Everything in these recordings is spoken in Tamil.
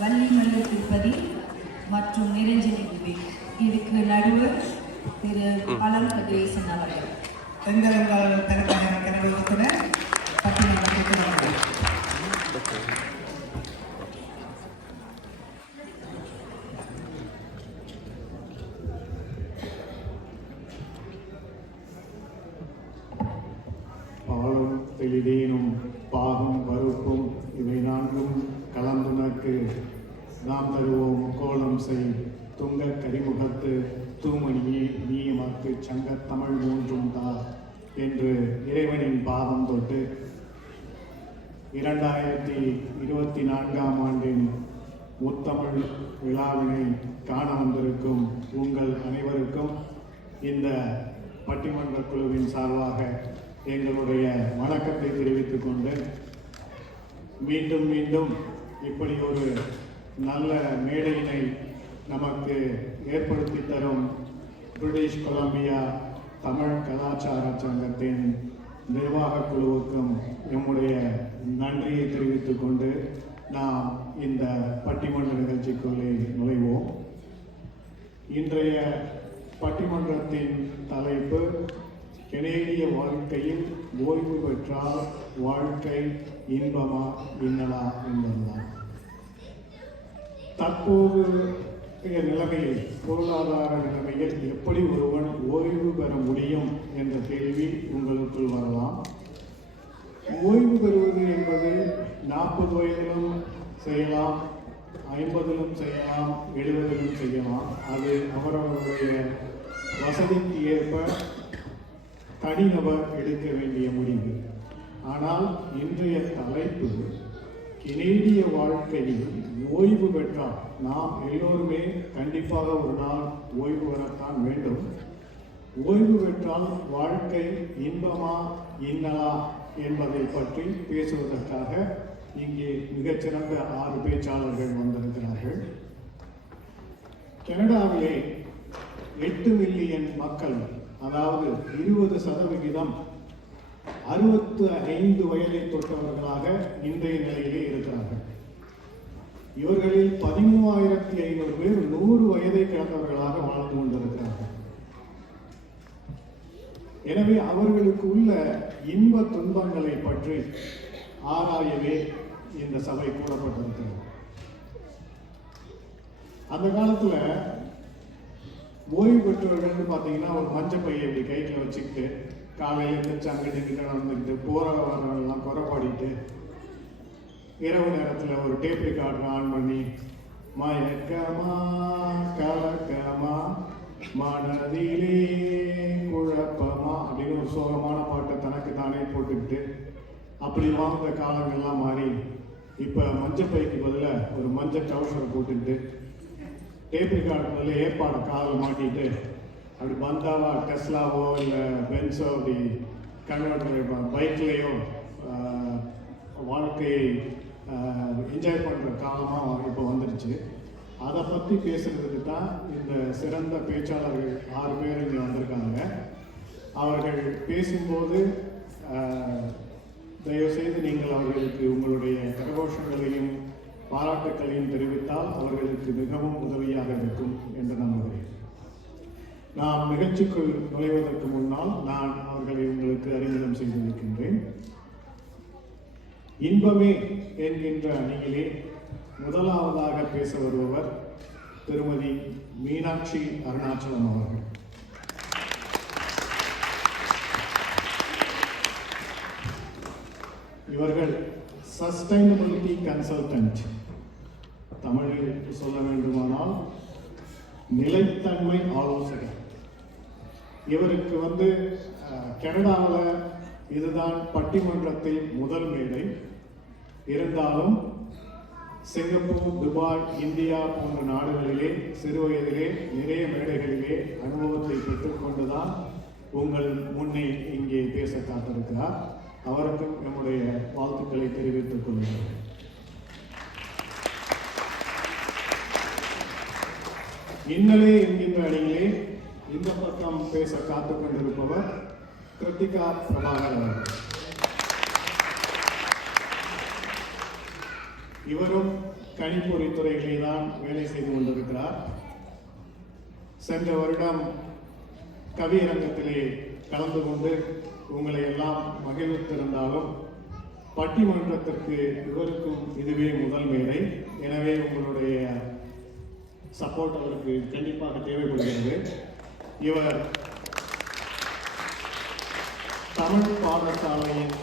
வள்ளிமலை திருப்பதி மற்றும் நிரஞ்சனி விவேக். இதுக்கு நடுவர் திரு பலம் கதிரேசன் அவர்கள். பெண்கள் தனக்கான கனவுத்துடன் பட்டிமன்றத்தில் பாலும் தெளிதேனும் பாகும் பருப்பும் இவை நான்கும் கலந்துனக்கு நாம் தருவோம் கோலம் செய் துங்க கரிமுகத்து தூமணியே நீ எமக்கு சங்கத் தமிழ் மூன்றும் தா என்று இறைவனின் பாதம் தொட்டு 2024ஆம் ஆண்டின் முத்தமிழ் விழாவினை காண வந்திருக்கும் உங்கள் அனைவருக்கும் இந்த பட்டிமன்ற குழுவின் சார்பாக எங்களுடைய வணக்கத்தை தெரிவித்துக் கொண்டு மீண்டும் மீண்டும் இப்படி ஒரு நல்ல மேடையினை நமக்கு ஏற்படுத்தி தரும் பிரிட்டிஷ் கொலம்பியா தமிழ் கலாச்சார சங்கத்தின் நிர்வாக குழுவுக்கும் நம்முடைய நன்றியை தெரிவித்துக் கொண்டு நாம் இந்த பட்டிமன்ற நிகழ்ச்சிக்குள்ளே நுழைவோம். இன்றைய பட்டிமன்றத்தின் தலைப்பு கனேடிய வாழ்க்கையில் ஓய்வு பெற்றால் வாழ்க்கை இன்பமா இன்னலா என்பதுதான். தற்போது நிலைமையில் பொருளாதார நிலைமையில் எப்படி ஒருவன் ஓய்வு பெற முடியும் என்ற கேள்வி உங்களுக்குள் வரலாம். ஓய்வு பெறுவது என்பது 40 வயதிலும் செய்யலாம், 50லும் செய்யலாம், 70லும் செய்யலாம். அது அவரவருடைய வசதிக்கு ஏற்ப தனிநபர் எடுக்க வேண்டிய முடிவு. ஆனால் இன்றைய தலைப்பு கனேடிய வாழ்க்கையில் ஓய்வு பெற்றால் நாம் எல்லோருமே கண்டிப்பாக ஒரு நாள் ஓய்வு பெறத்தான் வேண்டும். ஓய்வு பெற்றால் வாழ்க்கை இன்பமா இன்னலா என்பதை பற்றி பேசுவதற்காக இங்கே மிகச்சிறந்த 6 பேச்சாளர்கள் வந்திருக்கிறார்கள். கனடாவிலே 8 மில்லியன் மக்கள், அதாவது 20% 65 வயதை தொட்டவர்களாக இன்றைய நிலையிலே இருக்கிறார்கள். இவர்களில் 13,500 பேர் 100 வயதை கடந்தவர்களாக வாழ்ந்து கொண்டிருக்கிறார்கள். எனவே அவர்களுக்கு உள்ள இன்ப துன்பங்களை பற்றி ஆராயவே இந்த சபை கூடப்பட்டிருக்கிறது. அந்த காலத்துல ஓய்வு பெற்றவர்கள் பார்த்தீங்கன்னா ஒரு மஞ்சள் பையை இப்படி கையில் வச்சுக்கிட்டு காலையில் எழுந்திரிச்சு அங்கிட்டு கிட்ட நடந்துக்கிட்டு போறவர்கள்லாம் குறைபாடிட்டு இரவு நேரத்தில் ஒரு டேப் ரெக்கார்டர் ஆன் பண்ணி மயக்கமா கலக்கமா மனதிலே குழப்பமா அப்படின்னு ஒரு சோகமான பாட்டை தனக்கு தானே போட்டுக்கிட்டு அப்படி வாழ்ந்த காலங்கள்லாம் மாறி இப்போ மஞ்சள் பைக்கு பதிலாக ஒரு மஞ்சள் ட்ரௌசர் போட்டுக்கிட்டு டேப் ரெக்கார்டர் பதில் ஏற்பாடை காதில் மாட்டிட்டு அப்படி பந்தாவா டெஸ்லாவோ இல்லை பென்ஸோ அப்படி கன்வெர்ட் பைக்லேயோ வாழ்க்கையை என்ஜாய் பண்ணுற காலமாக இப்போ வந்துடுச்சு. அதை பற்றி பேசுகிறதுக்கு தான் இந்த சிறந்த பேச்சாளர்கள் 6 பேர் இங்கே வந்திருக்காங்க. அவர்கள் பேசும்போது தயவுசெய்து நீங்கள் அவர்களுக்கு உங்களுடைய கரகோஷங்களையும் பாராட்டுக்களையும் தெரிவித்தால் அவர்களுக்கு மிகவும் உதவியாக இருக்கும் என்று நம்புகிறேன். நாம் நிகழ்ச்சிக்குள் நுழைவதற்கு முன்னால் நான் அவர்களை உங்களுக்கு அறிமுகம் செய்திருக்கின்றேன். இன்பமே என்கின்ற அணியிலே முதலாவதாக பேச வருபவர் திருமதி மீனாட்சி அருணாச்சலம் அவர்கள். இவர்கள் சஸ்டைனபிலிட்டி கன்சல்டன்ட், தமிழில் சொல்ல வேண்டுமானால் நிலைத்தன்மை ஆலோசகர். இவருக்கு கனடாவில் இதுதான் பட்டிமன்றத்தில் முதல் மேடை. இருந்தாலும் சிங்கப்பூர், துபாய், இந்தியா போன்ற நாடுகளிலே சிறு வயதிலே நிறைய மேடைகளிலே அனுபவத்தை பெற்றுக்கொண்டுதான் உங்கள் முன்னே இங்கே பேச காத்திருக்கிறார். அவருக்கும் நம்முடைய வாழ்த்துக்களை தெரிவித்துக் கொள்கிறேன். இன்னலே என்கின்ற அணியிலே இந்த பக்கம் பேச காத்துக் கொண்டிருப்பவர் கிருத்திகா பிரபாகர் அவர்கள். இவரும் கணிப்பொறி துறையிலே தான் வேலை செய்து கொண்டிருக்கிறார். சென்ற வருடம் கவியரங்கத்திலே கலந்து கொண்டு உங்களை எல்லாம் மகிழ்வித்திருந்தாலும் பட்டிமன்றத்திற்கு இவருக்கும் இதுவே முதல் மேடை. எனவே உங்களுடைய சப்போர்ட் அவருக்கு கண்டிப்பாக தேவைப்படுகிறது. இவர் தமிழ் பாடசாலையின்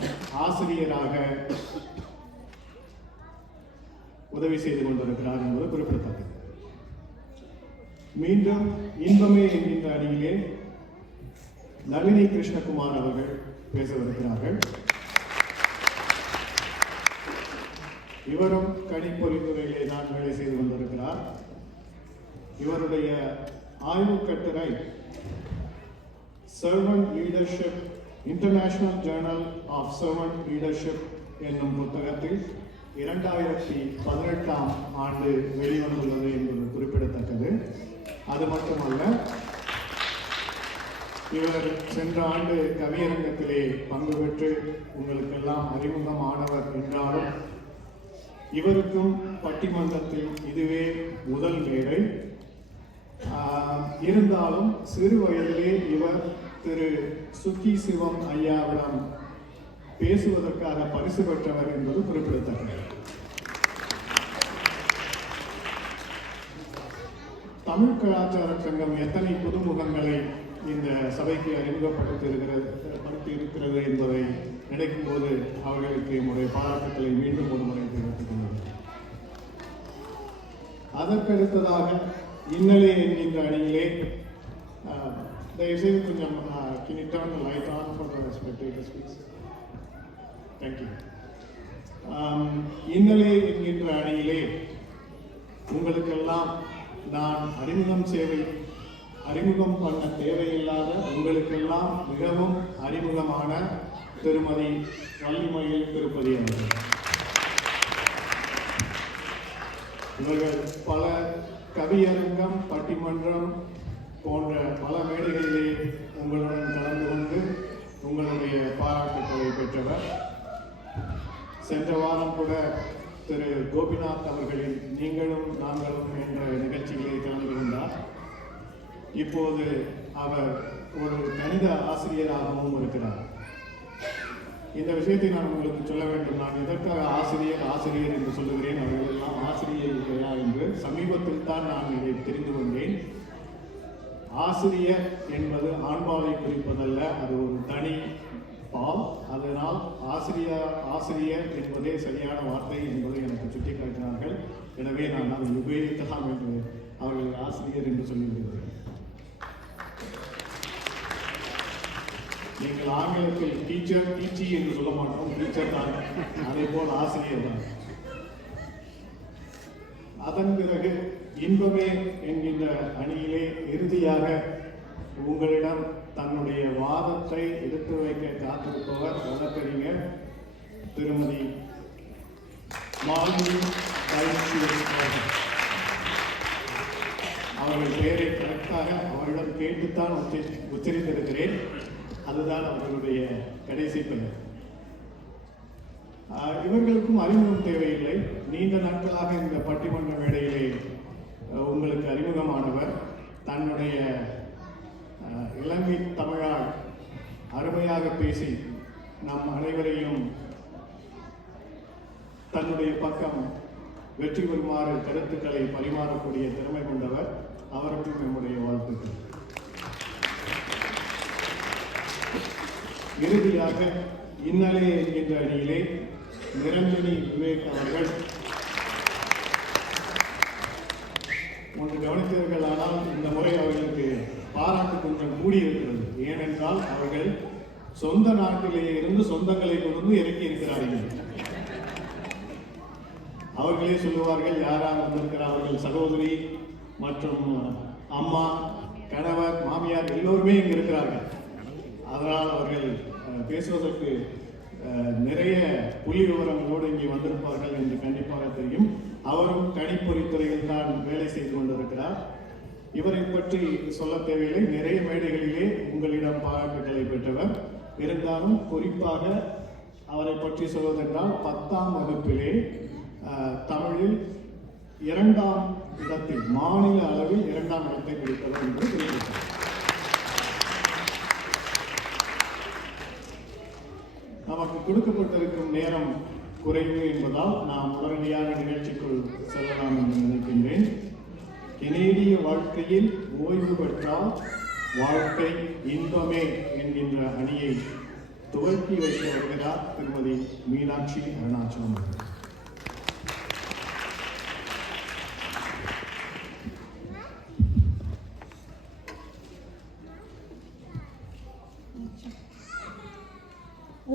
ஆசிரியராக உதவி செய்து கொண்டிருக்கிறார் என்பது குறிப்பிடத்தக்கது. மீண்டும் இன்பமே என்கின்ற அணியிலே நளினி கிருஷ்ணகுமார் அவர்கள் பேசவிருக்கிறார்கள். இவரும் கணிப்பொறித்துறையிலே தான் வேலை செய்து கொண்டிருக்கிறார். இவருடைய ஆய்வு கட்டுரை servant leadership, international journal of servant leadership என்னும் புத்தகத்தில் 2018ஆம் ஆண்டு வெளிவந்துள்ளது என்பது குறிப்பிடத்தக்கது. அது மட்டுமல்ல, இவர் சென்ற ஆண்டு கவியரங்கத்திலே பங்கு பெற்று உங்களுக்கெல்லாம் அறிமுகம் ஆனவர் என்றாலும் இவருக்கும் பட்டிமன்றத்தில் இதுவே முதல் மேடை. இருந்தாலும் சிறு வயதிலே இவர் திரு சுக்கி சிவம் ஐயாவிடம் பேசுவதற்காக பரிசு பெற்றவர் என்பது குறிப்பிடத்தக்கது. தமிழ் கலாச்சார சங்கம் எத்தனை புதுமுகங்களை இந்த சபைக்கு அறிமுகப்படுத்தி இருக்கிறது என்பதை நினைக்கும் போது அவர்களுக்கு என்னுடைய பாராட்டுக்களை மீண்டும் ஒரு முறை தெரிவித்துக் கொள்கிறேன். அதற்கடுத்ததாக இன்னலே என்கின்ற அணியிலே தயவுசெய்து கொஞ்சம் can you turn the light on for the spectators please? Thank you. இன்னலே என்கின்ற அணியிலே உங்களுக்கெல்லாம் நான் அறிமுகம் பண்ண தேவையில்லாத உங்களுக்கெல்லாம் மிகவும் அறிமுகமான திருமதி வள்ளிமயில் திருப்பதி அவர்கள். இவர்கள் பல கவியரங்கம், பட்டிமன்றம் போன்ற பல மேடைகளிலே உங்களுடன் கலந்து கொண்டு உங்களுடைய பாராட்டுக்களை பெற்றவர். சென்ற வாரம் கூட திரு கோபிநாத் அவர்களின் நீங்களும் நாங்களும் என்ற நிகழ்ச்சிகளை கலந்து கொண்டார். இப்போது அவர் ஒரு கணித ஆசிரியராகவும் இருக்கிறார். இந்த விஷயத்தை நான் உங்களுக்கு சொல்ல வேண்டும். நான் எதற்காக ஆசிரியர் என்று சொல்லுகிறேன், அவர்கள் எல்லாம் ஆசிரியர் இல்லையா என்று சமீபத்தில் தான் நான் இதை தெரிந்து கொண்டேன். ஆசிரியர் என்பது ஆண்பாலை குறிப்பதல்ல, அது ஒரு தனி பால். அதனால் ஆசிரியர் என்பதே சரியான வார்த்தை என்பதை எனக்கு சுட்டிக்காட்டினார்கள். எனவே நான் அதை உபயோகிக்கலாம் என்று அவர்கள் ஆசிரியர் என்று சொல்லிவிடுகிறேன். நீங்கள் ஆங்கிலத்தில் டீச்சர், டீச்சி என்று சொல்ல மாட்டோம், டீச்சர் தான். அதே போல் ஆசிரியர் தான். அதன் பிறகு இன்பமே என்கின்ற அணியிலே இறுதியாக உங்களிடம் தன்னுடைய வாதத்தை எடுத்து வைக்க காத்திருப்பவர் வழக்கறிஞர் திருமதி மாலினி அவர்கள் பெயரை கரெக்டாக அவரிடம் கேட்டுத்தான் உச்சரித்திருக்கிறேன். அதுதான் அவர்களுடைய கடைசி பெயர். இவர்களுக்கும் அறிமுகம் தேவையில்லை. நீண்ட நாட்களாக இந்த பட்டிமன்ற மேடையிலே உங்களுக்கு அறிமுகமானவர். தன்னுடைய இலங்கை தமிழால் அருமையாக பேசி நம் அனைவரையும் தன்னுடைய பக்கம் வெற்றி பெறுமாறு கருத்துக்களை பரிமாறக்கூடிய திறமை கொண்டவர். அவருக்கும் நம்முடைய வாழ்த்துக்கள். இறுதியாக இன்னலே என்கின்ற அணியிலே நிரஞ்சனி விவேக் அவர்கள். ஒன்று கவனித்தீர்களானால் இந்த முறை அவர்களுக்கு பாராட்டு கொஞ்சம் கூடியிருக்கிறது. ஏனென்றால் அவர்கள் சொந்த நாட்டிலேயே இருந்து சொந்தங்களை கொண்டு இறக்கி இருக்கிறார்கள். அவர்களே சொல்லுவார்கள் யாராக வந்திருக்கிறார்கள், சகோதரி மற்றும் அம்மா, கணவர், மாமியார் எல்லோருமே இங்கு இருக்கிறார்கள். அதனால் அவர்கள் பேசுவதற்கு நிறைய புள்ளி விவரங்களோடு இங்கே வந்திருப்பார்கள் என்று கண்டிப்பாக தெரியும். அவரும் கணிப்பொறித்துறையில் தான் வேலை செய்து கொண்டிருக்கிறார். இவரை பற்றி சொல்ல தேவையில்லை. நிறைய மேடைகளிலே உங்களிடம் பாராட்டுகளை பெற்றவர். இருந்தாலும் குறிப்பாக அவரை பற்றி சொல்வதென்றால் 10ஆம் வகுப்பிலே தமிழில் இரண்டாம் இடத்தில், மாநில அளவில் இரண்டாம் இடத்தை பிடித்தவர் என்று குறிப்பிட்டார். நமக்கு கொடுக்கப்பட்டிருக்கும் நேரம் குறைவு என்பதால் நாம் உடனடியாக நிகழ்ச்சிக்குள் செல்லலாம் என்று நினைக்கின்றேன். கெனேடிய வாழ்க்கையில் ஓய்வு பெற்றால் வாழ்க்கை இன்பமே என்கின்ற அணியை துவக்கி வைக்க வருகிறார் திருமதி மீனாட்சி அருணாச்சலம்.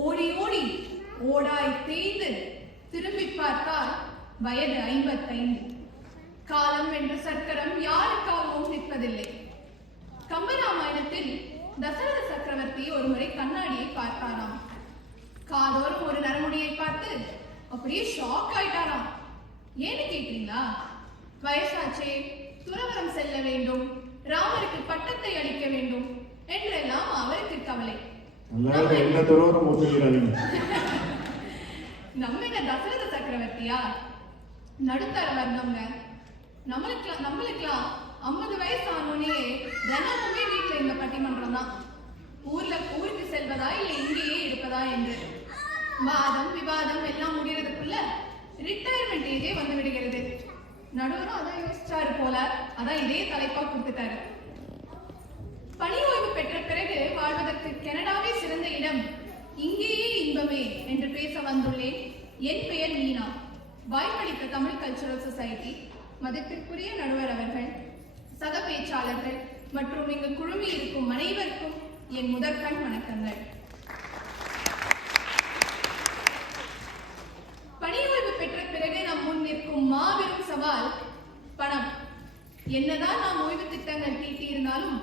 ஓடி ஓடி ஓடாய் தேய்ந்து திரும்பி பார்த்தால் வயது 55. காலம் என்ற சக்கரம் யாருக்காகவும் நிற்பதில்லை. கம்பராமாயணத்தில் தசரத சக்கரவர்த்தி ஒருமுறை கண்ணாடியை பார்த்தாராம். காதோறும் ஒரு நரமுடியை பார்த்து அப்படியே ஷாக் ஆயிட்டாராம். ஏன்னு கேட்டீங்களா? வயசாச்சே, துறவரம் செல்ல வேண்டும், ராமருக்கு பட்டத்தை அளிக்க வேண்டும் என்றெல்லாம் அவருக்கு கவலை. நம்ம என்ன தசரத சக்கரவர்த்தியா? நடுத்தர வர்ணம்ங்க. நம்மளுக்கெல்லாம் 50 வயசு ஆனோனே தினமுமே வீட்டுல இந்த பட்டிமன்றம் தான். ஊருக்கு செல்வதா இல்லை இங்கேயே இருப்பதா என்று வாதம் விவாதம் எல்லாம் முடிகிறதுக்குள்ள ரிட்டையர்மெண்ட் ஏஜே வந்து விடுகிறது. நடுவரும் அதான் யோசிச்சாரு போல, அதான் இதே தலைப்பா கொடுத்துட்டாரு. பணி ஓய்வு பெற்ற பிறகு வாழ்வதற்கு கனடாவே சிறந்த இடம், இங்கேயே இன்பமே என்று பேச வந்துள்ளேன். என் பெயர் மீனா. வாய்ப்பளித்த தமிழ் கல்ச்சுரல் சொசைட்டி, மதிப்பிற்குரிய நடுவர் அவர்கள், சக பேச்சாளர்கள் மற்றும் இங்கு குழுமி இருக்கும் அனைவருக்கும் என் முதற்கண் வணக்கங்கள். பணி ஓய்வு பெற்ற பிறகு நம் முன் நிற்கும் மாபெரும் சவால் பணம். என்னதான் நாம் ஓய்வு திட்டங்கள் தீட்டியிருந்தாலும்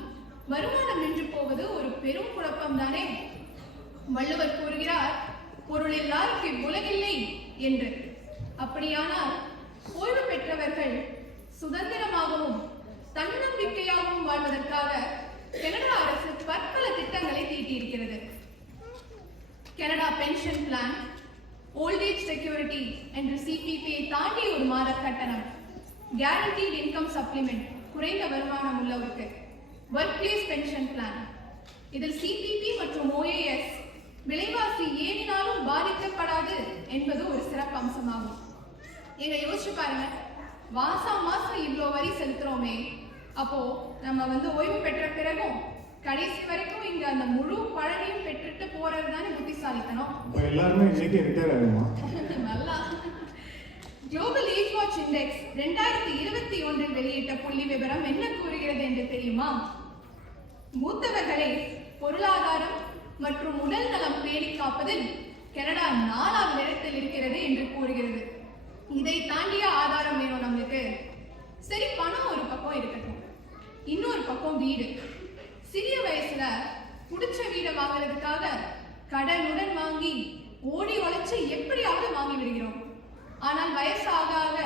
வருமானம் நின்று போவது ஒரு பெரும் குழப்பம் தானே. வள்ளுவர் கூறுகிறார், பொருள் எல்லாருக்கு உலகில்லை என்று. அப்படியானால் ஓய்வு பெற்றவர்கள் சுதந்திரமாகவும் தன்னம்பிக்கையாகவும் வாழ்வதற்காக கனடா அரசு பற்பல திட்டங்களை தீட்டியிருக்கிறது. Canada pension plan, old age security என்ற சிபிபியை தாண்டி ஒரு மாத கட்டணம், கேரண்டீட் இன்கம் சப்ளிமெண்ட் குறைந்த வருமானம் உள்ளவருக்கு, ஒர்க் பிளேஸ் பென்ஷன் பிளான். இதில் சிபிபி மற்றும் ஓஏஎஸ் விலைவாசி ஏனினாலும் பாதிக்கப்படாது என்பது ஒரு சிறப்பு அம்சமாகும். எங்க யோசிச்சு பாருங்க, மாசம் இவ்வளோ வரி செலுத்துறோமே, அப்போ நம்ம ஓய்வு பெற்ற பிறகும் கடைசி வரைக்கும் இங்க அந்த முழு பழனியும் பெற்றுட்டு போறது தானே புத்திசாலித்தனம். நல்லா. குளோபல் ஏஜ் வாட்ச் இண்டெக்ஸ் 2021 வெளியிட்ட புள்ளி விவரம் என்ன கூறுகிறது என்று தெரியுமா? மூத்தவர்களை பொருளாதாரம் மற்றும் உடல் நலம் பேணி காப்பதில் கனடா 4ஆவது இடத்தில் இருக்கிறது என்று கூறுகிறது. இதை தாண்டிய ஆதாரம் வேணும் நம்மளுக்கு. சரி, பணம் ஒரு பக்கம் இருக்கட்டும், இன்னொரு பக்கம் வீடு. சிறிய வயசுல புடிச்ச வீடை வாங்குறதுக்காக கடனுடன் வாங்கி ஓடி உழைச்சு எப்படியாவது வாங்கி விடுகிறோம். ஆனால் வயசு ஆக ஆக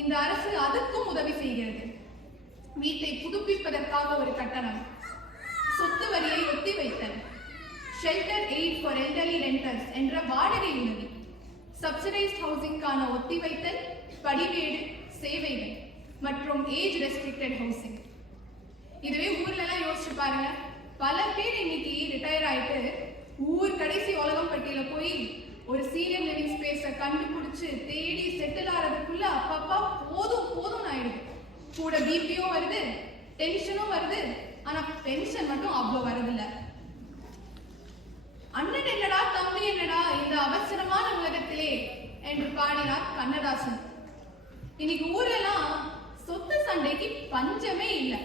இந்த அரசு அதுக்கும் உதவி செய்கிறது. வீட்டை புதுப்பிப்பதற்காக ஒரு கட்டணம், சொத்து வரியை ஒத்தி வைத்தல், shelter eight for elderly renders என்ற வாடகை உதவி, சப்சிடைஸ்ட் ஹவுசிங்கான ஒத்தி வைத்தல், படிவேடு சேவைகள் மற்றும் ஏஜ் ரெஸ்ட்ரிக்டட் ஹவுசிங். இதுவே ஊர்ல எல்லாம் யோசிச்சு பாருங்க, பல பேர் இன்னைக்கு ரிட்டையர் ஆயிட்டு ஊர் கடைசி உலகம் பட்டியல போய் ஒரு சீனியர் லிவிங் ஸ்பேஸை கண்டுபிடிச்சு தேடி செட்டில் ஆகிறதுக்குள்ள அப்பப்பா போதும் போதும் ஆயிடுது. கூட பிபியும் வருது, டென்ஷனும் வருது, ஆனா பென்ஷன் மட்டும் அவ்வளோ வரதில்லை. அண்ணன் என்னடா தம்பி என்னடா இந்த அவசரமான உலகத்திலே என்று பாடினார் கண்ணதாசன். இன்னைக்கு ஊரெல்லாம் சொத்து சண்டைக்கு பஞ்சமே இல்லை.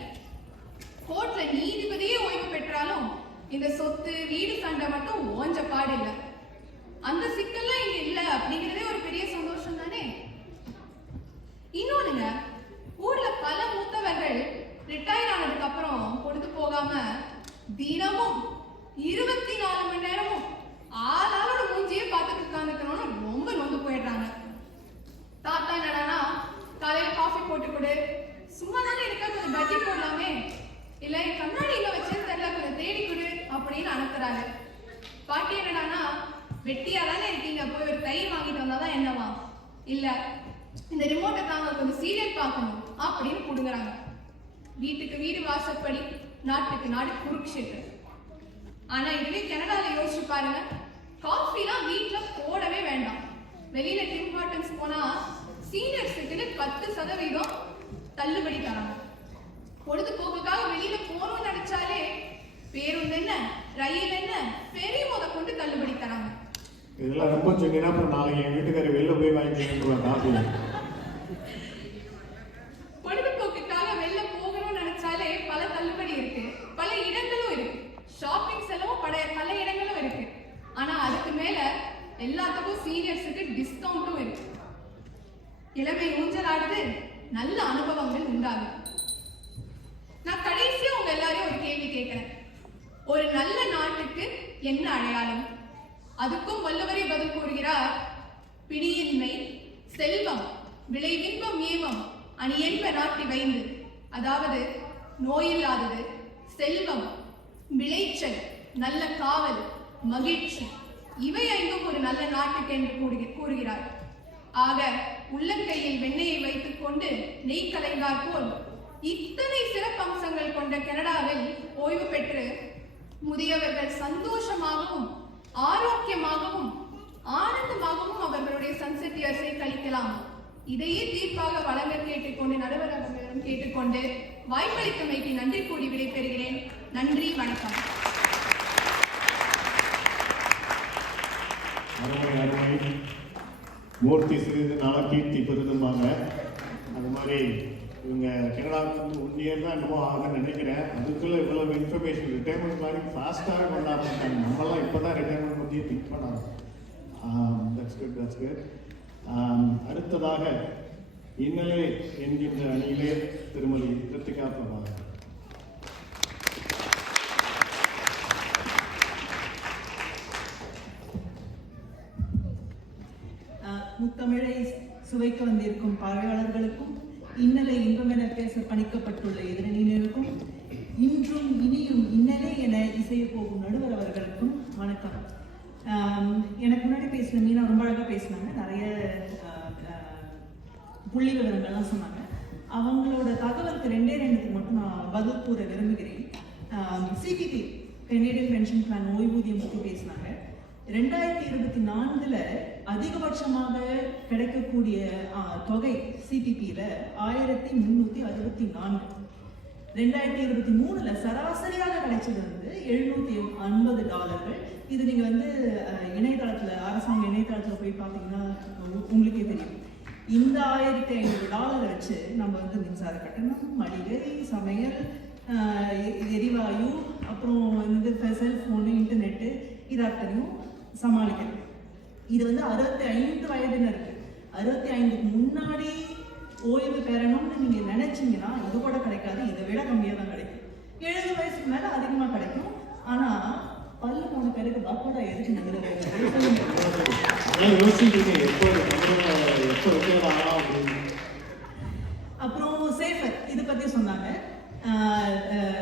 கோர்ட்ல நீதிபதியே ஓய்வு பெற்றாலும் இந்த சொத்து வீடு சண்டை மட்டும் ஓஞ்ச பாடு இல்லை. அந்த சிக்கல்லாம் இங்க இல்ல அப்படிங்கிறதே ஒரு பெரிய சந்தோஷம் தானே. இன்னொன்னுங்க, ஊர்ல பல மூத்தவர்கள் ரிட்டையர் ஆனதுக்கு அப்புறம் பொழுது போகாம தினமும் 24 மணி நேரமும் ஆளாளோட மூஞ்சியே பார்த்துட்டு உட்காந்துக்கணும்னு ரொம்ப நொந்து போயிடுறாங்க. தாத்தா என்னடானா காலையில காஃபி போட்டு கொடு, சும்மா தானே இருக்க கொஞ்சம் பஜ்ஜி போடலாமே, இல்ல கண்ணாடி எங்க வச்சேன்னு தெரியல கொஞ்சம் தேடி கொடு அப்படின்னு அனுப்புறாரு. பாட்டி என்னடானா வெட்டியா தானே இருக்கீங்க, போய் ஒரு தயிர் வாங்கிட்டு வந்தாதான் என்னவா, இல்ல இந்த ரிமோட்டை தாங்க கொஞ்சம் சீரியல் பார்க்கணும் அப்படின்னு புடுங்குறாங்க. வீட்டுக்கு வீடு வாசப்படி, நாட்டுக்கு நாடு குருக்ஷேத்திரம். ஆனா இதுவே கனடால யோசிச்சு பாருங்க, காஃபிலாம் வீட்டுல போடவே வேண்டாம். வெளியில டிம் ஹார்டன்ஸ் போனா சீனியர் சிட்டிசன் 10% தள்ளுபடி தராங்க. பொழுதுபோக்குக்காக வெளியில போகணும்னு நினைச்சாலே பேருந்து என்ன, ரயில் என்ன, பெரிய கொண்டு தள்ளுபடி தராங்க. இதெல்லாம் ரொம்ப சொன்னீங்கன்னா அப்புறம் நாளைக்கு என் வீட்டுக்காரர் வெளில போய் வாங்கிக்கலாம் காஃபி. பொழுதுபோக்குக்காக வெளில போகணும்னு நினைச்சாலே பல தள்ளுபடி இருக்கு, பல இடங்களும் இருக்கு. ஷாப்பிங் செலவும் பல இடங்களும் இருக்கு. ஆனா அதுக்கு மேல எல்லாத்துக்கும் சீனியர்ஸுக்கு டிஸ்கவுண்ட்டும் இருக்கு. இளமை ஊஞ்சல் ஆடுது, நல்ல அனுபவங்கள் உண்டாகும். நான் கடைசியா உங்க எல்லாரையும் ஒரு கேள்வி கேட்கிறேன். ஒரு நல்ல நாட்டுக்கு என்ன அடையாளம்? அதுக்கும் வள்ளுவரே பதில் கூறுகிறார், பிடியின்மை செல்வம் விளைவின்பம் ஏமம் அணியென்ப நாட்டி வைந்து. அதாவது நோயில்லாதது, செல்வம், விளைச்சல், நல்ல காவல், மகிழ்ச்சி, இவை ஐந்தும் ஒரு நல்ல நாட்டுக்கு என்று கூறுகிறார். ஆக உள்ளங்கையில் வெண்ணெயை வைத்துக் கொண்டு நெய் கலைந்தார் போல் இத்தனை சிறப்பம்சங்கள் கொண்ட கனடாவில் ஓய்வு பெற்று முதியவர்கள் சந்தோஷமாகவும் ஆரோக்கியமாகவும் ஆனந்தமாகவும் அவர்களுடைய சன்செட் இயர்ஸை கழிக்கலாம். இதையே தீர்ப்பாக வழங்க கேட்டுக்கொண்டு நடுவர் அவர்களிடம் கேட்டுக்கொண்டு வாய்ப்பளித்தமைக்கு நன்றி கூறி விடைபெறுகிறேன். நன்றி, வணக்கம். மூர்த்தி சிறிது நாளாக கீர்த்தி பெருதுமாங்க. அது மாதிரி இவங்க கனடாவுக்கு வந்து 1 இயர் தான் என்னமோ ஆகுதுன்னு நினைக்கிறேன். அதுக்குள்ளே இவ்வளோ இன்ஃபர்மேஷன் ரிட்டைர்மெண்ட் பிளானிங் ஃபாஸ்ட்டாக கொண்டாடுறாங்க. நம்மளாம் இப்போ தான் ரிட்டைர்மெண்ட் பற்றியே திங்க் பண்ணாங்க. That's good. அடுத்ததாக இன்னலே என்கின்ற அணியிலே திருமதி கிருத்திகா பிரபாகர். முத்தமிழை சுவைக்க வந்திருக்கும் பார்வையாளர்களுக்கும், இன்னலை இன்பமென பேச பணிக்கப்பட்டுள்ள எதிரணியினருக்கும், இன்றும் இனியும் இன்னலே என இசைய போகும் நடுவர் அவர்களுக்கும் வணக்கம். எனக்கு முன்னாடி பேசின மீனா ரொம்ப அழகாக பேசினாங்க. நிறைய புள்ளி விவரங்கள்லாம் சொன்னாங்க. அவங்களோட தகவலுக்கு 2 மட்டும் நான் பதில் கூற விரும்புகிறேன். சிபிபி கனேடியன் பென்ஷன் பிளான் ஓய்வூதியம் பற்றி பேசினாங்க. 2024 அதிகபட்சமாக கிடைக்கக்கூடிய தொகை சிபிபியில் 1364. 2023 சராசரியாக கிடைச்சது வந்து $750. இது நீங்கள் வந்து இணையதளத்தில், அரசாங்க இணையதளத்தில் போய் பார்த்தீங்கன்னா உங்களுக்கே தெரியும். இந்த $1500 வச்சு நம்ம வந்து மின்சார கட்டணம், மளிகை, சமையல், எரிவாயு, அப்புறம் வந்து செல்ஃபோனு, இன்டர்நெட்டு, இது அத்தனையும் சமாளிக்கணும். இது வந்து 65 வயதினருக்கு, 65க்கு முன்னாடி ஓய்வு பெறணும்னு நீங்கள் நினைச்சீங்கன்னா இது கூட கிடைக்காது. இதை விட கம்மியாக தான் கிடைக்கும். 70 வயசுக்கு மேலே அதிகமாக கிடைக்கும். ஆனால் பல்லு 3 பேருக்கு பக்கோடா எதுக்கு நடுவில்? அப்புறம் சேஃபர் இது பற்றி சொன்னாங்க.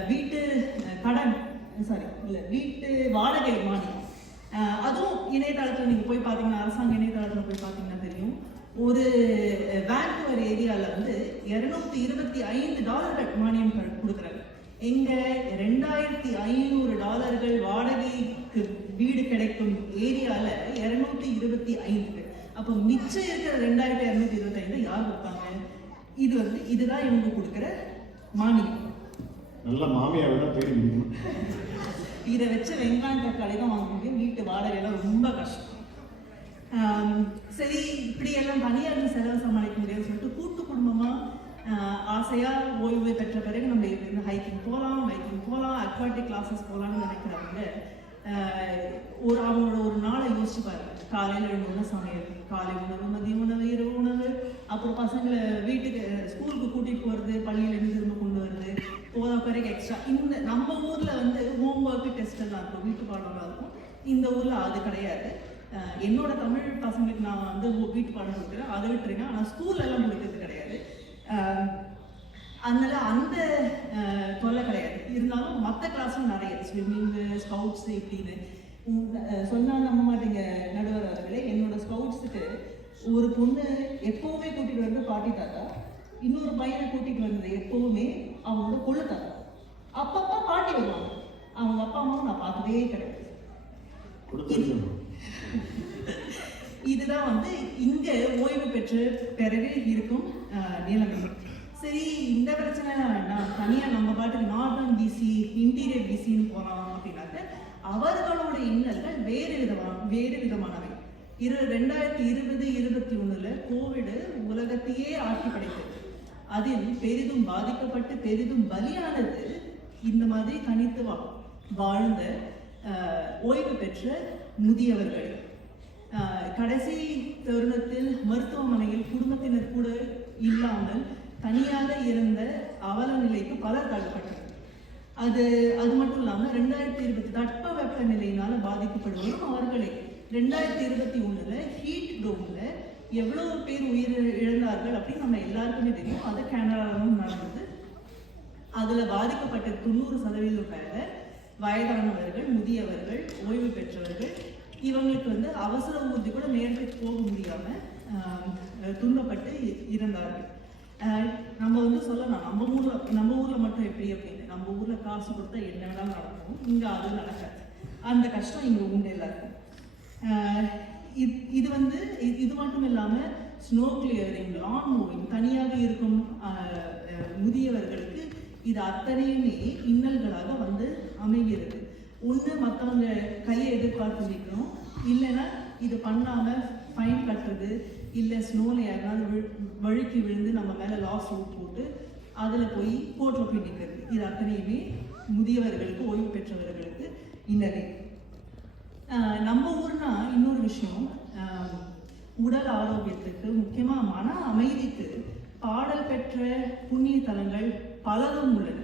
வீட்டு கடன் வீட்டு வாடகை மானியம், அதுவும் இணையதளத்தில் நீங்கள் போய் பார்த்தீங்கன்னா, அரசாங்க இணையதளத்தில் போய் பார்த்தீங்கன்னா தெரியும். ஒரு வேன்கூவர் ஏரியாவில் வந்து $225 மானியம் கொடுக்குறாங்க. எங்க $2500 வாடகைக்கு வீடு கிடைக்கும் ஏரியாவில் 225. அப்போ மிச்சம் இருக்கிற 2225 யார் கொடுப்பாங்க? இது வந்து இதுதான் இவங்க கொடுக்குற மானியம். நல்ல மாமியாரோட பேர் இதை வச்சு வெங்காயம் தக்காளி தான் வாங்க முடியும். வீட்டு வாடகைலாம் ரொம்ப கஷ்டம். சரி, இப்படியெல்லாம் தனியாக செலவு சமாளிக்க முடியாதுன்னு சொல்லிட்டு கூட்டு குடும்பமாக ஆசையாக ஓய்வு பெற்ற பிறகு நம்ம இருந்து ஹைக்கிங் போகலாம், அக்வாட்டிக் கிளாஸஸ் போகலான்னு நினைக்கிறவங்க அவங்களோட ஒரு நாளை யோசிச்சு பாருங்க. காலையில் எழுந்தோன்னா சமையல், காலை உணவு, மதிய உணவு, இரவு உணவு, அப்புறம் பசங்களை வீட்டுக்கு ஸ்கூலுக்கு கூட்டிகிட்டு போகிறது, பள்ளியிலேருந்து திரும்ப கொண்டு வருது, போத பிறகு எக்ஸ்ட்ரா. இந்த நம்ம ஊரில் வந்து ஹோம் ஒர்க்கு டெஸ்ட் எல்லாம் இருக்கும், வீட்டு பாடம்லாம் இருக்கும். இந்த ஊரில் அது கிடையாது. என்னோட தமிழ் பசங்களுக்கு நான் வந்து வீட்டு பாடம் கொடுக்குறேன், அதை விட்டுருங்க. ஆனால் ஸ்கூல்லெல்லாம் கொடுக்கறது கிடையாது. அதனால அந்த தொல்லை கிடையாது. இருந்தாலும் மற்ற கிளாஸும் நிறைய ஸ்விம்மிங்கு, ஸ்கவுட்ஸு இப்படின்னு சொன்னால் நம்ப மாட்டேங்க நடுவர் அவர்களே. என்னோட ஸ்கவுட்ஸுக்கு ஒரு பொண்ணு எப்பவுமே கூட்டிட்டு வந்து பாட்டி தாத்தா, இன்னொரு பையனை கூட்டிட்டு வந்தது எப்பவுமே அவங்களோட கொள்ளு தாத்தா. அப்பப்பா பாட்டி வருவாங்க, அவங்க அப்பா அம்மாவும் நான் பார்த்ததே கிடையாது. இதுதான் வந்து இங்க ஓய்வு பெற்ற பிறகு இருக்கும் நிலைமை. சரி, இந்த பிரச்சனை நான் தனியா நம்ம பாட்டுக்கு நார்தர்ன் பிசி இன்டீரியர் பிசின்னு போறோம் அப்படின்னாக்க அவர்களோட இன்னல்கள் வேறு விதமானவை. 2020-21 கோவிட் உலகத்தையே ஆட்சி படைத்தது. அதில் பெரிதும் பாதிக்கப்பட்டு பெரிதும் பலியானது இந்த மாதிரி தனித்து வாழ்ந்த ஓய்வு பெற்ற முதியவர்கள். கடைசி தருணத்தில் மருத்துவமனையில் குடும்பத்தினர் கூட இல்லாமல் தனியாக இருந்த அவல நிலைக்கு பலர் தள்ளப்பட்டனர். அது மட்டும் இல்லாமல் 2020 தட்ப வெப்ப நிலையினால பாதிக்கப்படுவதும் அவர்களே. 2021 ஹீட் டோம்ல எவ்வளவு பேர் உயிர் இழந்தார்கள் அப்படின்னு நம்ம எல்லாருக்குமே தெரியும். அது கனடாவும் நடந்தது. அதுல பாதிக்கப்பட்ட 90% பேர் வயதானவர்கள், முதியவர்கள், ஓய்வு பெற்றவர்கள். இவங்களுக்கு வந்து அவசர ஊர்தி கூட நேரத்துக்கு போக முடியாம துன்பப்பட்டு இருந்தார்கள். நம்ம வந்து சொல்லலாம் நம்ம ஊர்ல மட்டும் எப்படி அப்படின்னு. நம்ம ஊர்ல காசு கொடுத்தா என்ன வேணாலும் நடக்கும், இங்க அது நடக்காது. அந்த கஷ்டம் இங்க உண்டு எல்லாருக்கும். இது வந்து இது மட்டும் இல்லாம ஸ்னோ கிளியரிங், லான் மூவிங், தனியாக இருக்கும் முதியவர்களுக்கு இது அத்தனையுமே இன்னல்களாக வந்து அமைகிறது. ஒன்று மற்றவங்க கையை எதிர்பார்த்து நிற்கணும், இல்லைன்னா இது பண்ணாம ஃபைன் கட்டுறது, இல்லை ஸ்னோவில் யாராவது வழுக்கி விழுந்து நம்ம மேலே லாஸ் ரூட் போட்டு அதில் போய் கோர்ட்டில் போய் நிற்கிறது. இது அத்தனையுமே முதியவர்களுக்கு, ஓய்வு பெற்றவர்களுக்கு இன்னலே. நம்ம ஊர்னா இன்னொரு விஷயம், உடல் ஆரோக்கியத்துக்கு, முக்கியமாக மன அமைதிக்கு பாடல் பெற்ற புண்ணிய தலங்கள் பலரும் உள்ளன.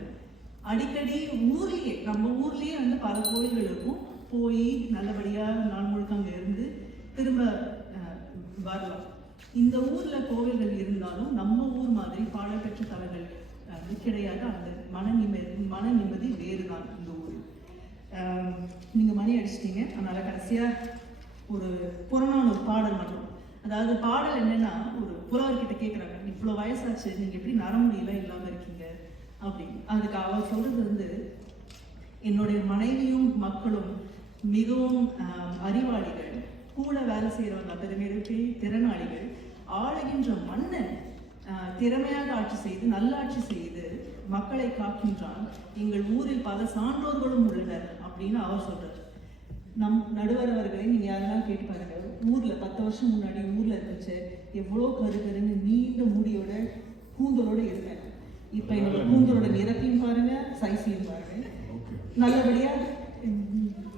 அடிக்கடி ஊர்லேயே, நம்ம ஊர்லேயே வந்து பல கோயில்கள் இருக்கும். போய் நல்லபடியாக நாள் முழுக்க அங்கே இருந்து திரும்ப வரலாம். இந்த ஊரில் கோவில்கள் இருந்தாலும் நம்ம ஊர் மாதிரி பாடல் பெற்ற தலங்கள் கிடையாது. அந்த மன நிம்மதி வேறு தான் இந்த ஊர். நீங்கள் மணி அடிச்சிட்டீங்க, அதனால் கடைசியாக ஒரு புறநானூறு பாடல் மட்டும். அதாவது பாடல் என்னன்னா, ஒரு புலவர்கிட்ட கேட்குறாங்க, இவ்வளோ வயசாச்சு, நீங்கள் எப்படி நரமுடியெல்லாம் இல்லாமல் இருக்கீங்க அப்படின்னு. அதுக்கு அவர் சொல்றது வந்து, என்னுடைய மனைவியும் மக்களும் மிகவும் அறிவாளிகள், கூட வேலை செய்கிறவங்க அத்தனை பேருக்கு திறனாளிகள், ஆளுகின்ற மன்னன் திறமையாக ஆட்சி செய்து நல்லாட்சி செய்து மக்களை காக்கின்றான். எங்கள் ஊரில் பல சான்றோர்களும் உள்ளனர் அப்படின்னு அவர் சொல்றார். நம் நடுவர் அவர்களை நீங்க யாரெல்லாம் கேட்டு பாருங்க, ஊர்ல 10 வருஷம் முன்னாடி ஊர்ல இருந்துச்சு எவ்வளோ கருன்னு நீண்ட முடியோட கூந்தலோட இருப்பேன். இப்ப என்னோட கூந்தலோட நிறத்தையும் பாருங்க, சைஸையும் பாருங்க. நல்லபடியா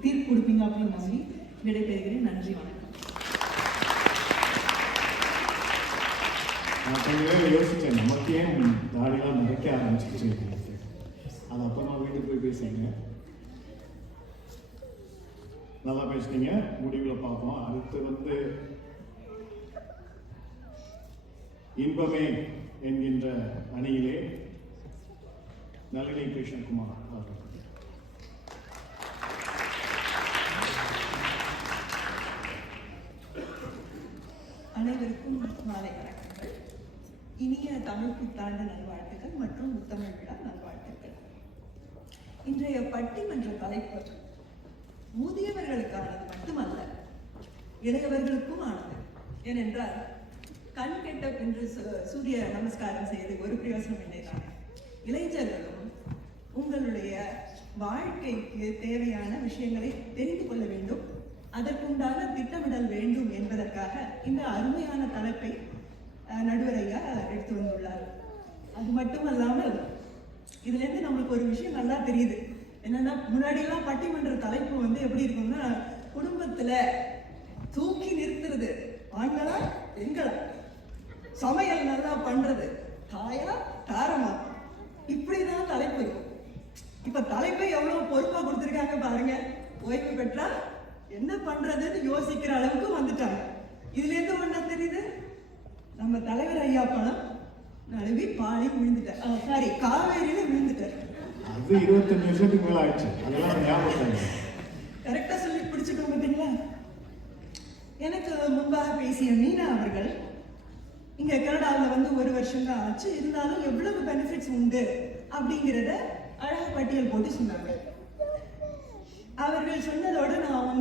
தீர்ப்பு கொடுப்பீங்க அப்படின்னு நம்பி விடைபெறுகிறேன். நன்றி, வணக்கம். நான் கொஞ்ச நேரம் யோசித்தேன், நமக்கு ஏன் தாடியெல்லாம் நிறைக்க ஆரம்பிச்சிச்சு. அது அப்புறமா வீட்டுக்கு போய் பேசுங்க. நல்லா பேசுனீங்க, முடிவில் பார்ப்போம். அடுத்து வந்து இன்பமே என்கின்ற அணியிலே நளினி கிருஷ்ணகுமார் அவர்கள். அனைவருக்கும் மாலை வணக்கங்கள். இனிய தமிழ் புத்தாண்டு நல்வாழ்த்துக்கள் மற்றும் முத்தமிழ் விழா நல்வாழ்த்துக்கள். இன்றைய பட்டிமன்ற தலைப்பு முதியவர்களுக்கானது மட்டுமல்ல, இளையவர்களுக்கும் ஆனது. ஏனென்றால் கண் கெட்ட பின்று சூரிய நமஸ்காரம் செய்து ஒரு பிரயோசனம் இல்லைதான். இளைஞர்களும் உங்களுடைய வாழ்க்கைக்கு தேவையான விஷயங்களை தெரிந்து கொள்ள வேண்டும், அதற்குண்டான திட்டமிடல் வேண்டும் என்பதற்காக இந்த அருமையான தலைப்பை நடுவர் ஐயா எடுத்து வந்துள்ளார். அது மட்டுமல்லாமல் இதுல இருந்து நம்மளுக்கு ஒரு விஷயம் நல்லா தெரியுது. என்னன்னா, முன்னாடியெல்லாம் பட்டிமன்ற தலைப்பு வந்து எப்படி இருக்கும்னா, குடும்பத்துல தூக்கி நிறுத்துறது ஆண்களா பெண்களா, சமையல் நல்லா பண்றது தாயா தாரமா, இப்படிதான் தலைப்பு இருக்கும். இப்ப தலைப்பை எவ்வளவு பொறுப்பா கொடுத்துருக்காங்க பாருங்க. ஓய்வு பெற்றா என்ன பண்றதுன்னு யோசிக்கிற அளவுக்கு வந்துட்டாங்க. இதுல இருந்து ஒண்ணா தெரியுது, நம்ம தலைவர் ஐயா பணம் நழுவி பாடி விழுந்துட்டார், சாரி காவேரியில விழுந்துட்டார். அது 25 வருஷத்துக்கு மேல ஆயிடுச்சு. அதெல்லாம் ஞாபகம் கரெக்டா சொல்லி பிடிச்சிட்டோம் பார்த்தீங்களா. எனக்கு முன்பாக பேசிய மீனா அவர்கள் இங்க கனடாவில் வந்து 1 வருஷம் தான் ஆச்சு, இருந்தாலும் எவ்வளவு பெனிஃபிட்ஸ் உண்டு அப்படிங்கிறத அழகா பட்டியல் போட்டு சொன்னாங்க. அவர்கள் சொன்னதோடு நான்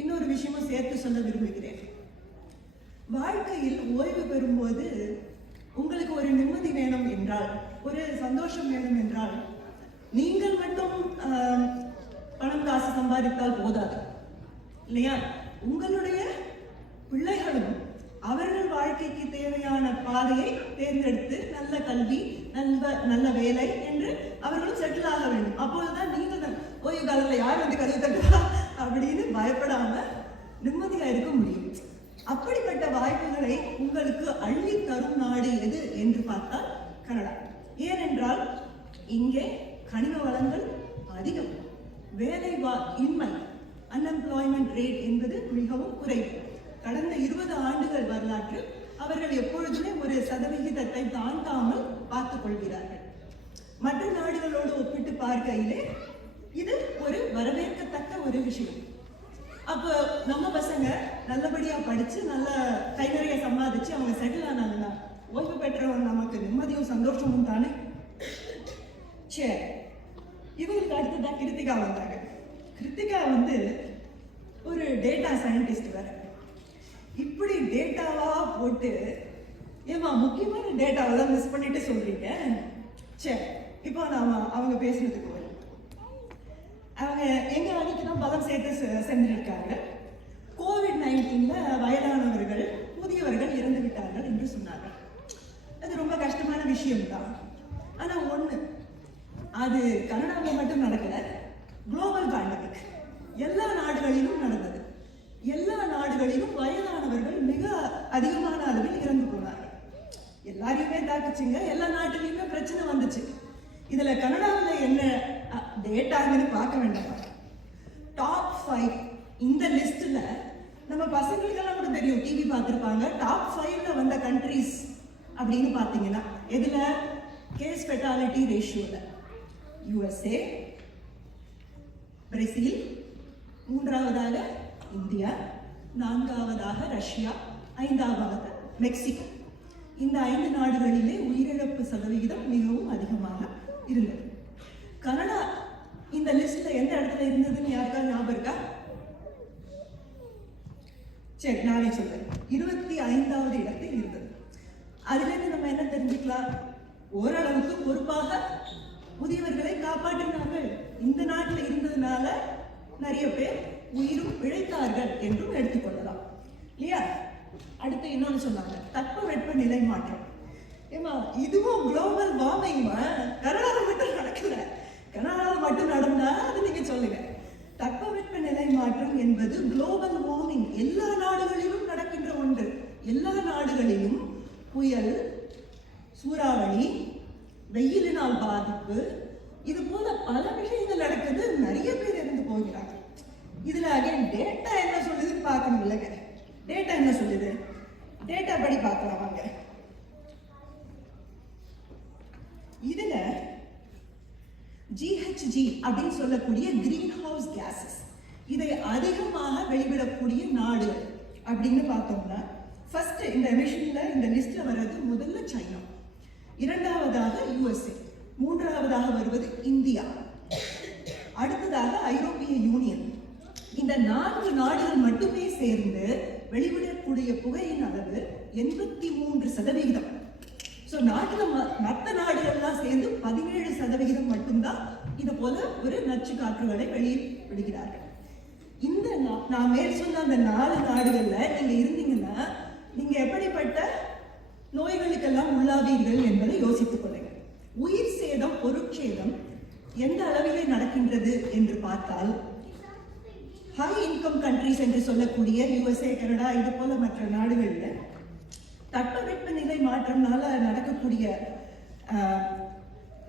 இன்னொரு விஷயமும் சேர்த்து சொல்ல விரும்புகிறேன். வாழ்க்கையில் ஓய்வு பெறும்போது உங்களுக்கு ஒரு நிம்மதி வேணும் என்றால், ஒரு சந்தோஷம் வேணும் என்றால், நீங்கள் மட்டும் பணம் காசு சம்பாதித்தால் போதாது இல்லையா? உங்களுடைய பிள்ளைகளும் அவர்கள் வாழ்க்கைக்கு தேவையான பாதையை தேர்ந்தெடுத்து நல்ல கல்வி, நல்ல வேலை என்று அவர்களும் செட்டில் ஆக வேண்டும். அப்பொழுதுதான் நீங்கள் தான் ஓய்வு காலத்தில் யார் வந்து கதவு தட்டுவா அப்படின்னு பயப்படாம நிம்மதியா இருக்க முடியும். அப்படிப்பட்ட வாய்ப்புகளை உங்களுக்கு அள்ளி தரும் நாடு எது என்று பார்த்தால் கனடா. ஏனென்றால் இங்கே கனிம வளங்கள் அதிகம், வேலை இன்மை அன்எம்ப்ளாய்மெண்ட் ரேட் என்பது மிகவும் குறைவு. கடந்த 20 ஆண்டுகள் வரலாற்று அவர்கள் எப்பொழுதுமே ஒரு சதவிகிதத்தை தாண்டாமல் பார்த்துக் கொள்கிறார்கள். மற்ற நாடுகளோடு ஒப்பிட்டு பார்க்கையிலே இது ஒரு வரவேற்கத்தக்க ஒரு விஷயம். அப்போ நம்ம பசங்க நல்லபடியா படிச்சு நல்ல கை நிறைய சம்பாதிச்சு அவங்க செட்டில் ஆனாங்கன்னா ஓய்வு பெற்றவங்க நமக்கு நிம்மதியும் சந்தோஷமும் தானே. சரி, இவங்களுக்கு அடுத்ததான் கிருத்திகா வந்தாங்க. கிருத்திகா வந்து ஒரு டேட்டா சயின்டிஸ்ட் வேற. இப்படி டேட்டாவா போட்டு ஏமா முக்கியமான டேட்டாவை தான் மிஸ் பண்ணிட்டு சொல்றீங்க. சரி, இப்போ நாம அவங்க பேசுறதுக்கு வரும். அவங்க எங்க அணிக்கு தான் பலம் சேர்த்து சென்றிருக்காங்க. COVID-19 வயதானவர்கள், புதியவர்கள் இறந்து விட்டார்கள் என்று சொன்னார்கள். அது ரொம்ப கஷ்டமான விஷயம்தான். ஆனா ஒண்ணு, அது கனடாவில் மட்டும் நடக்கல, குளோபல் பேண்டமிக் எல்லா நாடுகளிலும் நடந்தது. எல்லா நாடுகளிலும் வயதானவர்கள் மிக அதிகமான அளவில் இறந்து போனார்கள். எல்லாரையுமே தாக்குச்சுங்க, எல்லா நாட்டிலையுமே பிரச்சனை வந்துச்சு. இதுல கனடாவில் என்ன டேட்டாங்கன்னு பார்க்க வேண்டாம். டாப் 5 இந்த லிஸ்ட்ல நம்ம பசங்களுக்கெல்லாம் கூட தெரியும், டிவி பார்த்துருப்பாங்க. டாப் 5ல வந்த கண்ட்ரிஸ் அப்படின்னு பார்த்தீங்கன்னா எதுல? கேஸ் ஃபெட்டாலிட்டி ரேஷியோல USA, பிரேசில், 3வதாக இந்தியா, 4வதாக ரஷ்யா, 5வது மெக்சிகோ. இந்த 5 நாடுகளிலே உயிரிழப்பு சதவிகிதம் மிகவும் அதிகமாக இருந்தது. கனடா இந்த லிஸ்ட்ல எந்த இடத்துல இருந்ததுன்னு யாருக்கா ஞாபகம் இருக்கா? சரி, நானே சொல்றேன். 25வது இடத்தில் இருந்தது. அதுல இருந்து நம்ம என்ன தெரிஞ்சுக்கலாம்? ஓரளவுக்கு பொறுப்பாக புதியவர்களை காப்பாற்றினார்கள். இந்த நாட்டில் இருந்ததுனால நிறைய பேர் உயிரும் பிழைத்தார்கள் என்றும் எடுத்துக்கொள்ளலாம் இல்லையா? அடுத்து இன்னொன்னு சொன்னாங்க, தட்பவெட்ப நிலை மாற்றம். ஏமா இதுவும் குளோபல் வார்மிங் கனடாவில் மட்டும் நடக்கல. கனடாவில் மட்டும் நடந்தா அது நீங்க சொல்லுங்க. தட்பவெட்ப நிலை மாற்றம் என்பது குளோபல் வார்மிங் எல்லா நாடுகளிலும் நடக்கின்ற ஒன்று. எல்லா நாடுகளிலும் புயல், சூறாவளி, வெயிலினால் பாதிப்பு, இது போல பல விஷயங்கள் நடக்குது. நிறைய பேர் இருந்து போகிறாங்க. இதுல அகைன் டேட்டா என்ன சொல்லுதுன்னு பார்க்கணும் இல்லைங்க? டேட்டா என்ன சொல்லுது? டேட்டா படி பார்க்கலாம் வாங்க. இதுல GHG அப்படின்னு சொல்லக்கூடிய கிரீன் ஹவுஸ் கேசஸ், இதை அதிகமாக வெளிவிடக்கூடிய நாடு அப்படின்னு பார்த்தோம்னா ஃபர்ஸ்ட் இந்த எமிஷன்ல இந்த லிஸ்ட்ல வர்றது முதல்ல சைனா, 2வதாக USA, 3வதாக வருவது இந்தியா, அடுத்ததாக ஐரோப்பிய யூனியன். இந்த 4 நாடுகள் மட்டுமே சேர்ந்து வெளிவிடக்கூடிய புகையின் அளவு 83%. ஸோ நாட்டில் மற்ற நாடுகள்லாம் சேர்ந்து 17% மட்டும்தான் இது போல ஒரு நச்சு காற்றுகளை வெளியிடுகிறார்கள். இந்த நான் மேல் சொன்ன அந்த 4 நாடுகள்ல நீங்க இருந்தீங்கன்னா நீங்க எப்படிப்பட்ட நோய்களுக்கெல்லாம் உள்ளாவீர்கள் என்பதை யோசித்துக் கொள்ளுங்கள். உயிர் சேதம், பொருட்சேதம் எந்த அளவிலே நடக்கின்றது என்று பார்த்தால், ஹை இன்கம் கண்ட்ரிஸ் என்று சொல்லக்கூடிய USA, கனடா, இது போல மற்ற நாடுகளில் தட்பவெட்ப நிலை மாற்றம்னால நடக்கக்கூடிய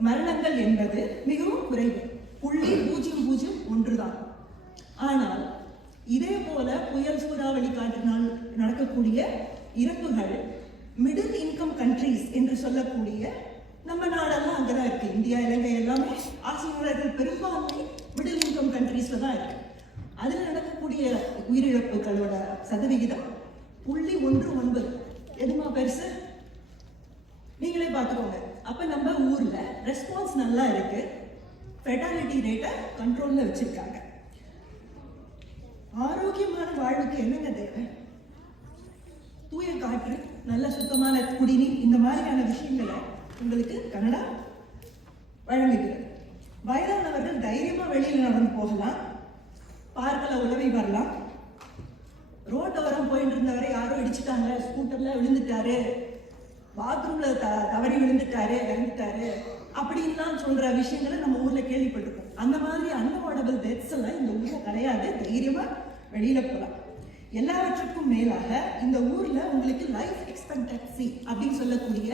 மரணங்கள் என்பது மிகவும் குறைவு, 0.001 தான். ஆனால் இதே போல புயல், சூறாவளி காற்றினால் நடக்கக்கூடிய இறப்புகள் மிடில் இன்கம் கண்ட்ரிஸ் என்று சொல்லக்கூடிய நம்ம நாடெல்லாம் அங்கதான் இருக்கு. இந்தியா, இலங்கை எல்லாமே ஆசிய நாடுகள் பெரும்பான்மை மிடில் இன்கம் கண்ட்ரீஸ்ல தான் இருக்கு. அதுல நடக்கக்கூடிய உயிரிழப்புகளோட சதவிகிதம் 0.19. எதுமா பெருசு? நீங்களே பார்த்துக்கோங்க. அப்ப நம்ம ஊர்ல ரெஸ்பான்ஸ் நல்லா இருக்கு, ஃபெட்டாலிட்டி ரேட்டை கண்ட்ரோல்ல வச்சிருக்காங்க. ஆரோக்கியமான வாழ்வுக்கு என்னங்க தேவை? தூய காற்று, நல்ல சுத்தமான குடிநீர், இந்த மாதிரியான விஷயங்களை உங்களுக்கு கனடா வழங்குகிறது. வயதானவர்கள் தைரியமா வெளியில் நடந்து போகலாம், பார்க்கல உதவி வரலாம். ரோட்டோரம் போயிட்டு இருந்தவரை யாரோ இடிச்சுட்டாங்க, ஸ்கூட்டர்ல விழுந்துட்டாரு, பாத்ரூம்ல தவறி விழுந்துட்டாரு, இறந்துட்டாரு அப்படின்லாம் சொல்ற விஷயங்களை நம்ம ஊர்ல கேள்விப்பட்டிருக்கோம். அந்த மாதிரி அன்அவாய்டபிள் டெத்ஸ் எல்லாம் இந்த ஊர்ல கிடையாது. தைரியமா வெளியில போகலாம். எல்லாவற்றுக்கும் மேலாக இந்த ஊர்ல உங்களுக்கு லைஃப் எக்ஸ்பெக்டன்சி அப்படின்னு சொல்லக்கூடிய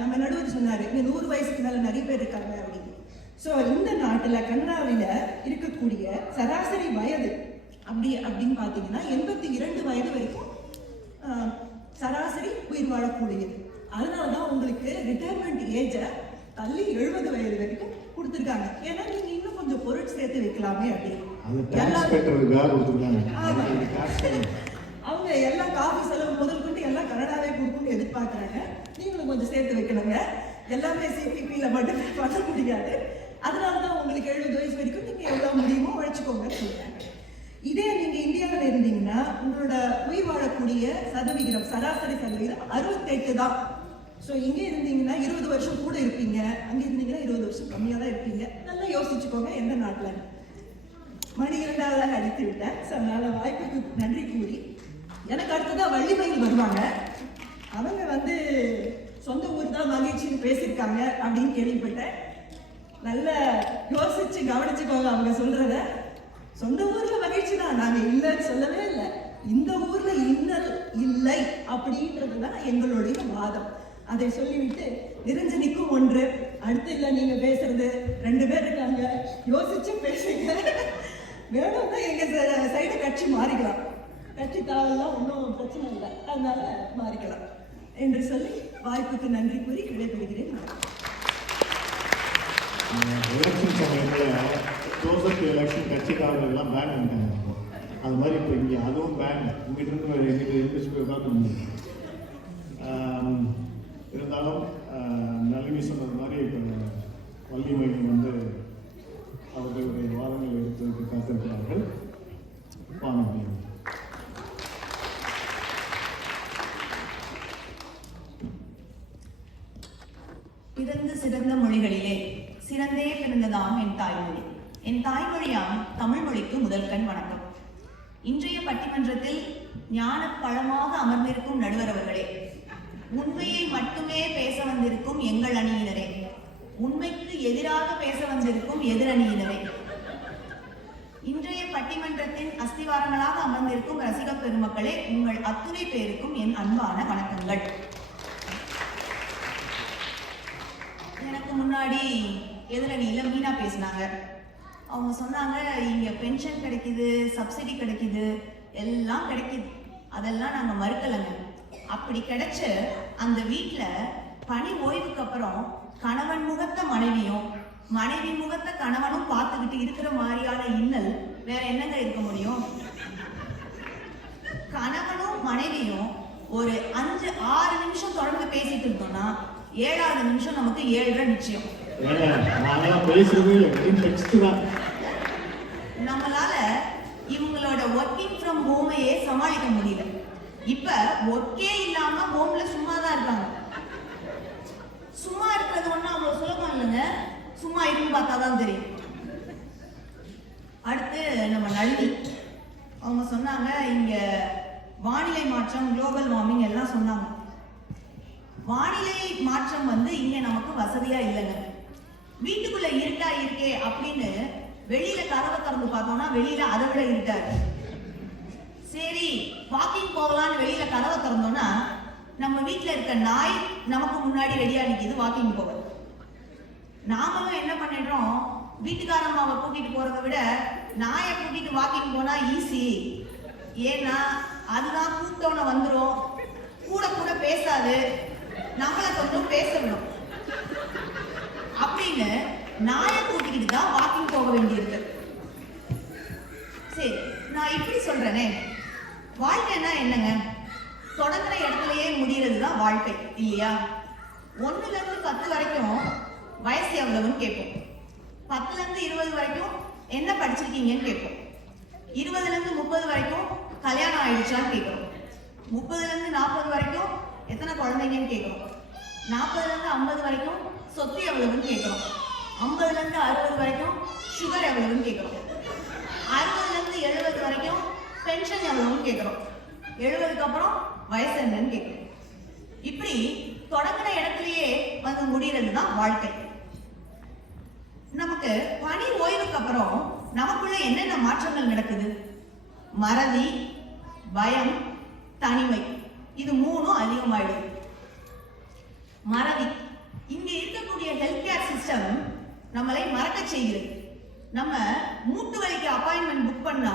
நம்ம நடுவர் சொன்னாரு, இங்க 100 வயசுக்கு மேல நிறைய பேர் இருக்காங்க அப்படின்னு. ஸோ இந்த நாட்டுல கனடாவில இருக்கக்கூடிய சராசரி வயது அப்படின்னு பார்த்தீங்கன்னா 82 வயது வரைக்கும் சராசரி உயிர் வாழக்கூடியது. அதனாலதான் உங்களுக்கு ரிட்டையர்மெண்ட் ஏஜை தள்ளி 70 வயது வரைக்கும் கொடுத்துருக்காங்க. ஏன்னா நீங்க இன்னும் கொஞ்சம் பொருள் சேர்த்து வைக்கலாமே அப்படின்னு. அவங்க எல்லாம் காஃபி செலவு முதல் கொண்டு எல்லாம் கனடாவே கொடுக்கணும்னு எதிர்பார்க்கறாங்க. நீங்களும் கொஞ்சம் சேர்த்து வைக்கணுங்க. எல்லாமே சிபிபியில மட்டும் பண்ண முடியாது. அதனாலதான் உங்களுக்கு 70 வயசு வரைக்கும் நீங்க எவ்வளவு முடியுமோ உழைச்சுக்கோங்கன்னு சொல்றாங்க. இதே நீங்க இந்தியாவில் இருந்தீங்கன்னா உங்களோட உயிர் வாழக்கூடிய சதவிகிதம், சராசரி சதவிகிதம் 68 தான். ஸோ இங்கே இருந்தீங்கன்னா 20 வருஷம் கூட இருப்பீங்க, அங்கே இருந்தீங்கன்னா 20 வருஷம் கம்மியாக தான் இருப்பீங்க. நல்லா யோசிச்சுக்கோங்க எந்த நாட்டில். மணி 2வது அடித்து விட்டேன். ஸோ அதனால வாய்ப்புக்கு நன்றி கூறி எனக்கு அடுத்ததான் வள்ளிமயில் வருவாங்க. அவங்க வந்து சொந்த ஊர் தான் மகிழ்ச்சின்னு பேசியிருக்காங்க அப்படின்னு கேள்விப்பட்டேன். நல்ல யோசிச்சு கவனிச்சுக்கோங்க அவங்க சொல்றத. சொந்த ஊர்ல மகிழ்ச்சி தான், நாங்க இல்லைன்னு சொல்லவே இல்லை. இந்த ஊர்ல இன்னல் இல்லை அப்படின்றதுதான் எங்களுடைய வாதம். அதை சொல்லிவிட்டு நிரஞ்சனிக்கும் ஒன்று, அடுத்து இல்லை நீங்க பேசுறது 2 பேர் இருக்காங்க, யோசிச்சு பேசுங்க. வேணும்னா எங்க சைடு கட்சி மாறிக்கலாம், கட்சி தாவெல்லாம் ஒன்றும் பிரச்சனை இல்லை, அதனால மாறிக்கலாம் என்று சொல்லி வாய்ப்புக்கு நன்றி கூறி விடைபெறுகிறேன். எலெக்ஷன் சமயத்தில் க்ளோசர் எலெக்ஷன் கட்சிக்காரர்கள் எல்லாம் பேன் பண்ணிட்டாங்க. அது மாதிரி இப்போ இங்கே அதுவும் பேன். உங்ககிட்ட இருந்து எங்கிட்ட எழுந்திரிச்சு போய் உட்காந்து முடியும். இருந்தாலும் நளினி சொன்னது மாதிரி இப்போ வள்ளிமயில் வந்து அவர்களுடைய வாதங்களை எடுத்ததுக்கு காத்திருக்கிறார்கள். வாங்க. பிறந்து சிறந்த மொழிகளிலே சிறந்தே பிறந்ததாம் என் தாய்மொழி. என் தாய்மொழியாம் தமிழ் மொழிக்கு முதல் கண் வணக்கம். இன்றைய பட்டிமன்றத்தில் ஞான பழமாக அமர்ந்திருக்கும் நடுவர் அவர்களே, உண்மையை மட்டுமே பேச வந்திருக்கும் எங்கள் அணியினரே, உண்மைக்கு எதிராக பேச வந்திருக்கும் எதிரணியினரே, இன்றைய பட்டிமன்றத்தின் அஸ்திவாரங்களாக அமர்ந்திருக்கும் ரசிக பெருமக்களே, உங்கள் அத்துணை பேருக்கும் என் அன்பான வணக்கங்கள். எனக்கு முன்னாடி எதிரணியில மீனா பேசினாங்க. அவங்க சொன்னாங்க, இங்க பென்ஷன் கிடைக்குது, சப்சிடி கிடைக்குது, எல்லாம் கிடைக்குது, அதெல்லாம் நாங்க மறுக்கலைங்க. அப்படி கிடைச்ச அந்த வீட்டுல பணி ஓய்வுக்கு அப்புறம் கணவன் முகத்த மனைவியும் மனைவி முகத்த கணவனும் பார்த்துக்கிட்டு இருக்கிற மாதிரியான இன்னல் வேற என்னங்க இருக்க முடியும்? கணவனும் மனைவியும் ஒரு 5-6 நிமிஷம் தொடர்ந்து பேசிட்டு இருந்தோம்னா 7வது நிமிஷம் நமக்கு 7:30 நிச்சயம். நம்மளால இவங்களோட ஒர்க்கிங் ஃப்ரம் ஹோமையே சமாளிக்க முடியல. இப்ப ஒர்க்கே இல்லாம ஹோம்ல சும்மா தான் இருக்காங்க. சும்மா இருக்கிறது ஒன்றும் அவ்வளவு சுலபம் இல்லைங்க, சும்மா இருந்து பார்த்தாதான் தெரியும். அடுத்து நம்ம நளினி அவங்க சொன்னாங்க, இங்க வானிலை மாற்றம், குளோபல் வார்மிங் எல்லாம் சொன்னாங்க. வானிலை மாற்றம் வந்து இங்க நமக்கு வசதியா இல்லைங்க. வீட்டுக்குள்ள இருட்டா இருக்கே அப்படின்னு வெளியில கதவை திறந்து பார்த்தோம்னா வெளியில அதை விட இருட்டாரு. சரி வாக்கிங் போகலான்னு வெளியில கதவை திறந்தோம்னா நம்ம வீட்டுல இருக்க நாய் நமக்கு முன்னாடி ரெடியா நிக்குது வாக்கிங் போக. நாமளும் என்ன பண்ணிடுறோம், வீட்டுக்காரம்மாவை கூட்டிட்டு போறதை விட நாயை கூட்டிட்டு வாக்கிங் போனா ஈஸி. ஏன்னா அதுதான் கூட்டோன்னு வந்துடும், கூட கூட பேசாது, நம்மளை கொஞ்சம் பேச விடும் அப்படின்னு நாயை கூட்டிக்கிட்டு தான் வாக்கிங் போக வேண்டியிருக்கு. சரி, நான் இப்படி சொல்றேன். தானே. வாழ்க்கைன்னா என்னங்க? தொடங்குற இடத்துலயே முடிகிறது தான் வாழ்க்கை இல்லையா? 1ல இருந்து 10 வரைக்கும் வயசு எவ்வளவுன்னு கேட்போம். 10ல இருந்து 20 வரைக்கும் என்ன படிச்சிருக்கீங்கன்னு கேட்போம். 20ல இருந்து 30 வரைக்கும் கல்யாணம் ஆயிடுச்சான்னு கேட்குறோம். 30ல இருந்து 40 வரைக்கும் எத்தனை குழந்தைங்கன்னு கேட்குறோம். 40ல இருந்து 50 வரைக்கும் சொத்து எவ்வளவுன்னு கேட்குறோம். 50ல இருந்து 60 வரைக்கும் சுகர் எவ்வளவுன்னு கேட்குறோம். 60ல இருந்து 70 வரைக்கும் பென்ஷன் எவ்வளவுன்னு கேட்குறோம். 70க்கு அப்புறம் வயசு என்னன்னு கேட்குறோம். இப்படி தொடங்குற இடத்துலயே வந்து முடிகிறது தான் வாழ்க்கை. நமக்கு பணி ஓய்வுக்கு அப்புறம் நமக்குள்ள என்னென்ன மாற்றங்கள் நடக்குது? மறதி, பயம், தனிமை, இது 3ம் அதிகமாயிடுது. மறதி, இங்க இருக்கக்கூடிய ஹெல்த் கேர் சிஸ்டம் நம்மளை மறக்க செய்கிறது. நம்ம மூட்டு வலிக்கு அப்பாயின்மெண்ட் புக் பண்ணா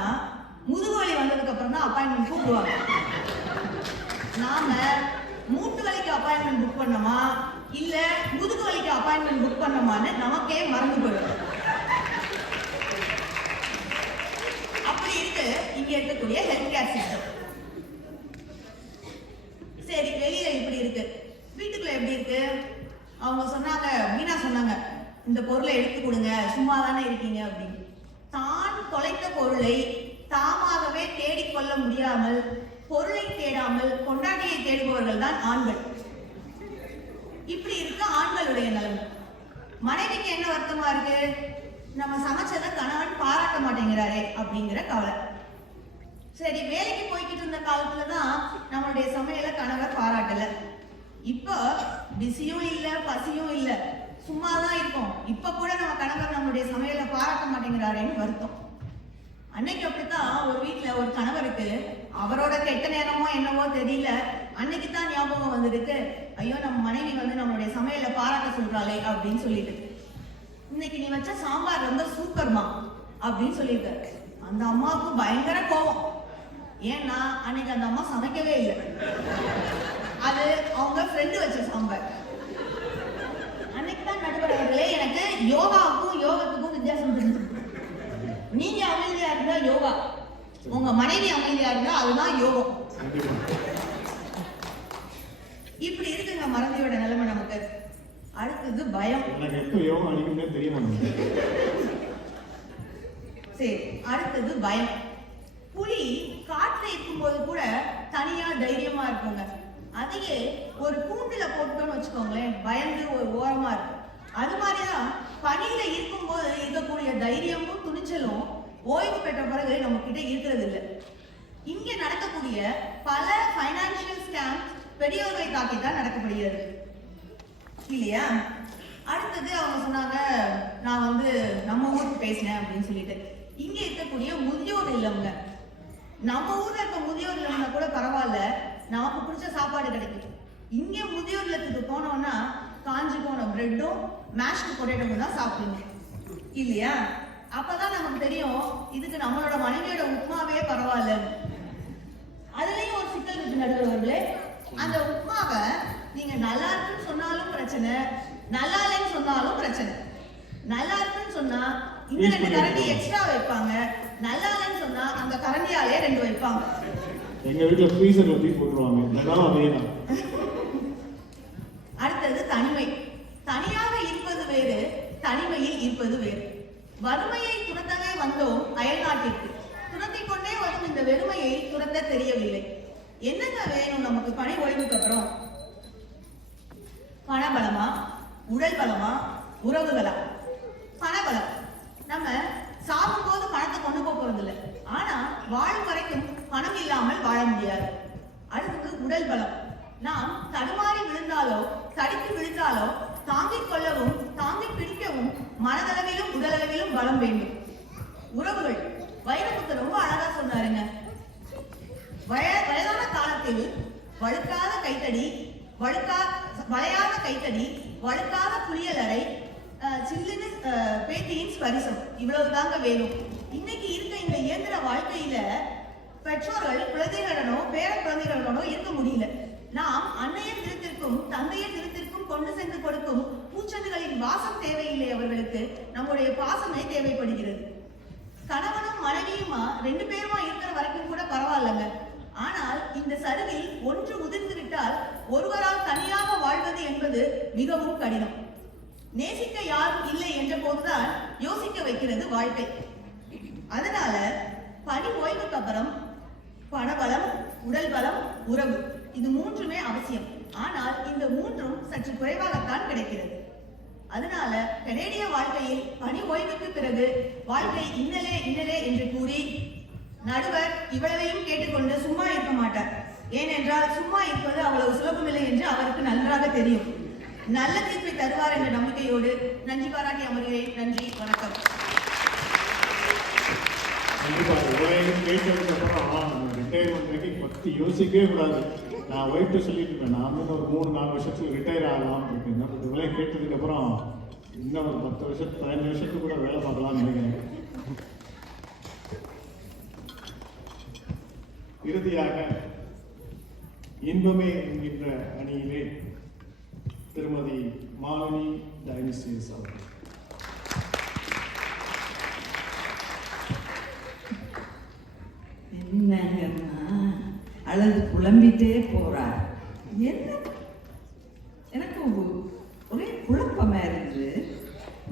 முதுகு வலி வந்ததுக்கு அப்புறம் தான் அப்பாயின்மெண்ட் கூப்பிடுவாங்க. நாம மூட்டு வலிக்கு அப்பாயின்மெண்ட் புக் பண்ணோமா இல்ல முதுகு வலிக்கு அப்பாயின்மெண்ட் புக் பண்ணோமான்னு நமக்கே மறந்து போயிடும். அப்படி இருக்கு இங்க இருக்கக்கூடிய ஹெல்த் கேர் சிஸ்டம். சரி, வெளியில இப்படி இருக்கு, வீட்டுக்குள்ள எப்படி இருக்கு? அவங்க சொன்னாங்க, மீனா சொன்னாங்க, இந்த பொருளை எடுத்து கொடுங்க, சும்மா தானே இருக்கீங்க அப்படின்னு. தான் தொலைத்த பொருளை தாமாகவே தேடிக்கொள்ள முடியாமல், பொருளை தேடாமல் கொண்டாட்டியை தேடுபவர்கள் தான் ஆண்கள். இப்படி இருக்க ஆண்களுடைய நிலைமை. மனைவிக்கு என்ன வருத்தமா இருக்கு? நம்ம சமைச்சதை கணவன் பாராட்ட மாட்டேங்கிறாரே அப்படிங்கிற கவலை. சரி, வேலைக்கு போய்கிட்டு இருந்த காலத்துலதான் நம்மளுடைய சமையலை கணவர் பாராட்டல. இப்போ பிஸியும் இல்ல, பசியும் இல்ல, சும்மாதான் இருக்கும். இப்ப கூட நம்ம கணவர் நம்மளுடைய சமையலை பாராட்ட மாட்டேங்கிறாரேன்னு வருத்தம். அன்னைக்கு அப்படித்தான் ஒரு வீட்டுல ஒரு கணவருக்கு அவரோட கெட்ட நேரமோ என்னவோ தெரியல, அன்னைக்கு தான் ஞாபகம் வந்திருக்கு, ஐயோ நம்ம மனைவி வந்து நம்மளுடைய சமையலை பாராட்ட சொல்றாளே அப்படின்னு சொல்லிட்டு, இன்னைக்கு நீ வச்ச சாம்பார் ரொம்ப சூப்பர்மா அப்படின்னு சொல்லியிருக்காரு. அந்த அம்மாவுக்கு பயங்கர கோபம். ஏன்னா அன்னைக்கு அந்த அம்மா சமைக்கவே இல்லை, அது அவங்க ஃப்ரெண்டு வச்ச சாம்பார். அன்னைக்கு தான் நடுவர் அவர்களே எனக்கு யோகாவுக்கும் யோகத்துக்கும் வித்தியாசம் தெரிஞ்சு. நீங்க அமைதியா இருந்தா யோகா, உங்க மனைவி அமைதியா இருந்தா அதுதான் யோகம். இப்படி இருக்குங்க மறதியோட நிலைமை நமக்கு. அடுத்தது பயம். எனக்கு எப்போ யோகம் அடிக்கும்னே தெரிய மாட்டேங்குது. சரி, அடுத்தது பயம். புலி காட்டுல இருக்கும்போது கூட தனியா தைரியமா இருக்குங்க. அதையே ஒரு கூண்டுல போட்டுட்டோம்னு வச்சுக்கோங்களேன், பயந்து ஒரு ஓரமா இருக்கும். அது மாதிரிதான் பணியில இருக்கும்போது இருக்கக்கூடிய தைரியமும் துணிச்சலும் ஓய்வு பெற்ற பிறகு நம்ம கிட்ட இருக்கிறது இல்லை. இங்க நடக்கக்கூடிய பல பைனான்சியல் ஸ்கேம் பெரியவர்களை தாக்கித்தான் நடக்கப்படுகிறது இல்லையா? அடுத்தது அவங்க சொன்னாங்க, நான் வந்து நம்ம ஊருக்கு பேசினேன் அப்படின்னு சொல்லிட்டு. இங்க இருக்கக்கூடிய முதியோர் இல்லம்ங்க, நம்ம ஊர்ல இருக்க முதியோர் இல்லம்னா கூட பரவாயில்ல, நமக்கு பிடிச்ச சாப்பாடு கிடைக்கும். இங்க முதியோர் இல்லத்துக்கு போனோம்னா காஞ்சி போன பிரெட்டும் மேஷ்டு பொட்டேட்டோவும் தான் சாப்பிடணும் இல்லையா? அப்பதான் நமக்கு தெரியும் இதுக்கு நம்மளோட மனைவியோட உப்புமாவே பரவாயில்ல. அதுலயும் ஒரு சிக்கல் இருக்கு நடுவர்களே. அந்த உப்புமாவை நீங்க நல்லா இருக்குன்னு சொன்னாலும் பிரச்சனை, நல்லா இல்லைன்னு சொன்னாலும் பிரச்சனை. நல்லா இருக்குன்னு சொன்னா இந்த 2 கரண்டி எக்ஸ்ட்ரா வைப்பாங்க, நல்லா இல்லைன்னு சொன்னா அந்த கரண்டியாலே 2 வைப்பாங்க. எங்க வீட்டுல ஃப்ரீசர்ல தூக்கி போட்டுருவாங்க, இதெல்லாம் அதேதான். அடுத்தது தனிமை. தனியாக இருப்பது வேறு, தனிமையில் இருப்பது வேறு. வறுமையை துரத்தவே வந்தோம் அயல்நாட்டிற்கு, துரத்திக் கொண்டே வரும் இந்த வெறுமையை துரத்த தெரியவில்லை. என்னங்க வேணும் நமக்கு பணி ஓய்வுக்கு அப்புறம்? பணபலமா, உடல் பலமா, உறவுகளா? பணபலம். நம்ம சாகும் போது பணத்தை கொண்டு போறது இல்லை, ஆனா வாழும் வரைக்கும் பணம் இல்லாமல் வாழ முடியாது. அடுத்தது உடல் பலம். நாம் தடுமாறி விழுந்தாலோ தடித்து விழுந்தாலோ தாங்கிக் கொள்ளவும் தாங்கி பிடிக்கவும் மனதளவிலும் உடலளவிலும் பலம் வேண்டும். உறவுகள். வைரமுத்து ரொம்ப அழகா சொன்னாருங்க. வயதான காலத்தில் வழுக்காத கைத்தடி, வளையாத கைத்தடி, வழுக்காத புளியலறை, சில்லுன்னு பேட்டியின் ஸ்பரிசம், இவ்வளவு தாங்க வேணும். இன்னைக்கு இருக்க இந்த இயந்திர வாழ்க்கையில பெற்றோர்கள் குழந்தைகளுடனோ பேர குழந்தைகளுடனோ இருக்க முடியல. நாம் அன்னையர் திருத்திற்கும் தந்தையர் திருத்திற்கும் கொண்டு சென்று கொடுக்கும் பூச்செண்டுகளின் வாசம் தேவையில்லை, அவர்களுக்கு நம்முடைய பாசமே தேவைப்படுகிறது. கணவனும் மனைவியுமா 2 பேருமா இருக்கிற வரைக்கும் கூட மிகவும் கடினம். நேசிக்க யாரும் இல்லை என்ற போதுதான் யோசிக்க வைக்கிறது வாழ்க்கை. அதனால பணி ஓய்வுக்கு அப்புறம் பணபலம், உடல் பலம், உறவு இது மூன்றுமே அவசியம். ஆனால் இந்த மூன்றும் சற்று குறைவாகத்தான் கிடைக்கிறது. அதனால கனேடிய வாழ்க்கையில் பணி ஓய்வுக்கு பிறகு வாழ்க்கை இன்னலே இன்னலே என்று கூறி நடுவர் இவ்வளவையும் கேட்டுக்கொண்டு சும்மா இருக்க மாட்டார். ஏனென்றால் சும்மா இருப்பது அவ்வளவு சுலபமில்லை என்று அவருக்கு நன்றாக தெரியும். நல்ல தீர்ப்பை தருவார் என்ற நம்பிக்கையோடு நன்றி பாராட்டி அமர்கிறேன். நன்றி, வணக்கம். கண்டிப்பாக இவ்வளவு கேட்டதுக்கு அப்புறம் ரிட்டையர்மெண்ட் வரைக்கும் பற்றி யோசிக்கவே கூடாது. நான் ஒய்ஃப்ட்டு சொல்லிட்டு இருப்பேன், நான் வந்து ஒரு 3-4 வருஷத்துக்கு ரிட்டையர் ஆகலாம் இருக்கேன். பட் இவ்வளோ கேட்டதுக்கு அப்புறம் இன்னும் ஒரு 10 வருஷத்துக்கு 15 வருஷத்துக்கு கூட வேலை பார்க்கலாம்னு நினைக்கிறேன். இறுதியாக இன்பமே என்கின்ற அணியிலே திருமதி மாலினி டைனசியஸ் அவர்கள். என்னங்கம்மா அழகு புலம்பிட்டே போறார். என்ன எனக்கு ஒரே குழப்பமா இருக்கு.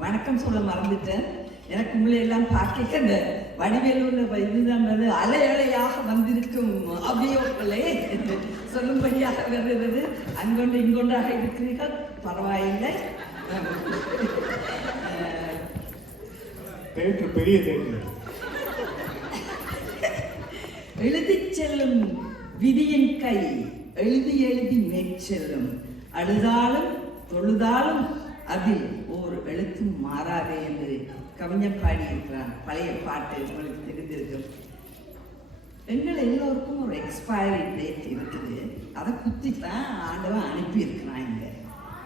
வணக்கம் சொல்ல மறந்துட்டேன். எனக்கு உங்களை எல்லாம் பார்க்க இந்த வடிவேலூர்ல இதுதான் வந்து அலை அலையாக வந்திருக்கும் அபியோக்களே சொல்லும்படியாக வருகிறது. அங்கொண்டு இங்கொண்டாக இருக்கிறீர்கள், பரவாயில்லை. தேட்டர் பெரிய தேட்டர். எழுதிச் செல்லும் விதியின் கை எழுதி எழுதி மேற்செல்லும். அழுதாலும் தொழுதாலும் அதில் ஒரு எழுத்தும் மாறாதே என்று கவிஞர் பாடியிருக்கிறான். பழைய பாட்டு உங்களுக்கு தெரிந்திருக்கும். எங்கள் எல்லோருக்கும் ஒரு எக்ஸ்பைரி டேட் இருக்குது. அதை குத்தித்தான் ஆண்டவன் அனுப்பியிருக்கிறாங்க.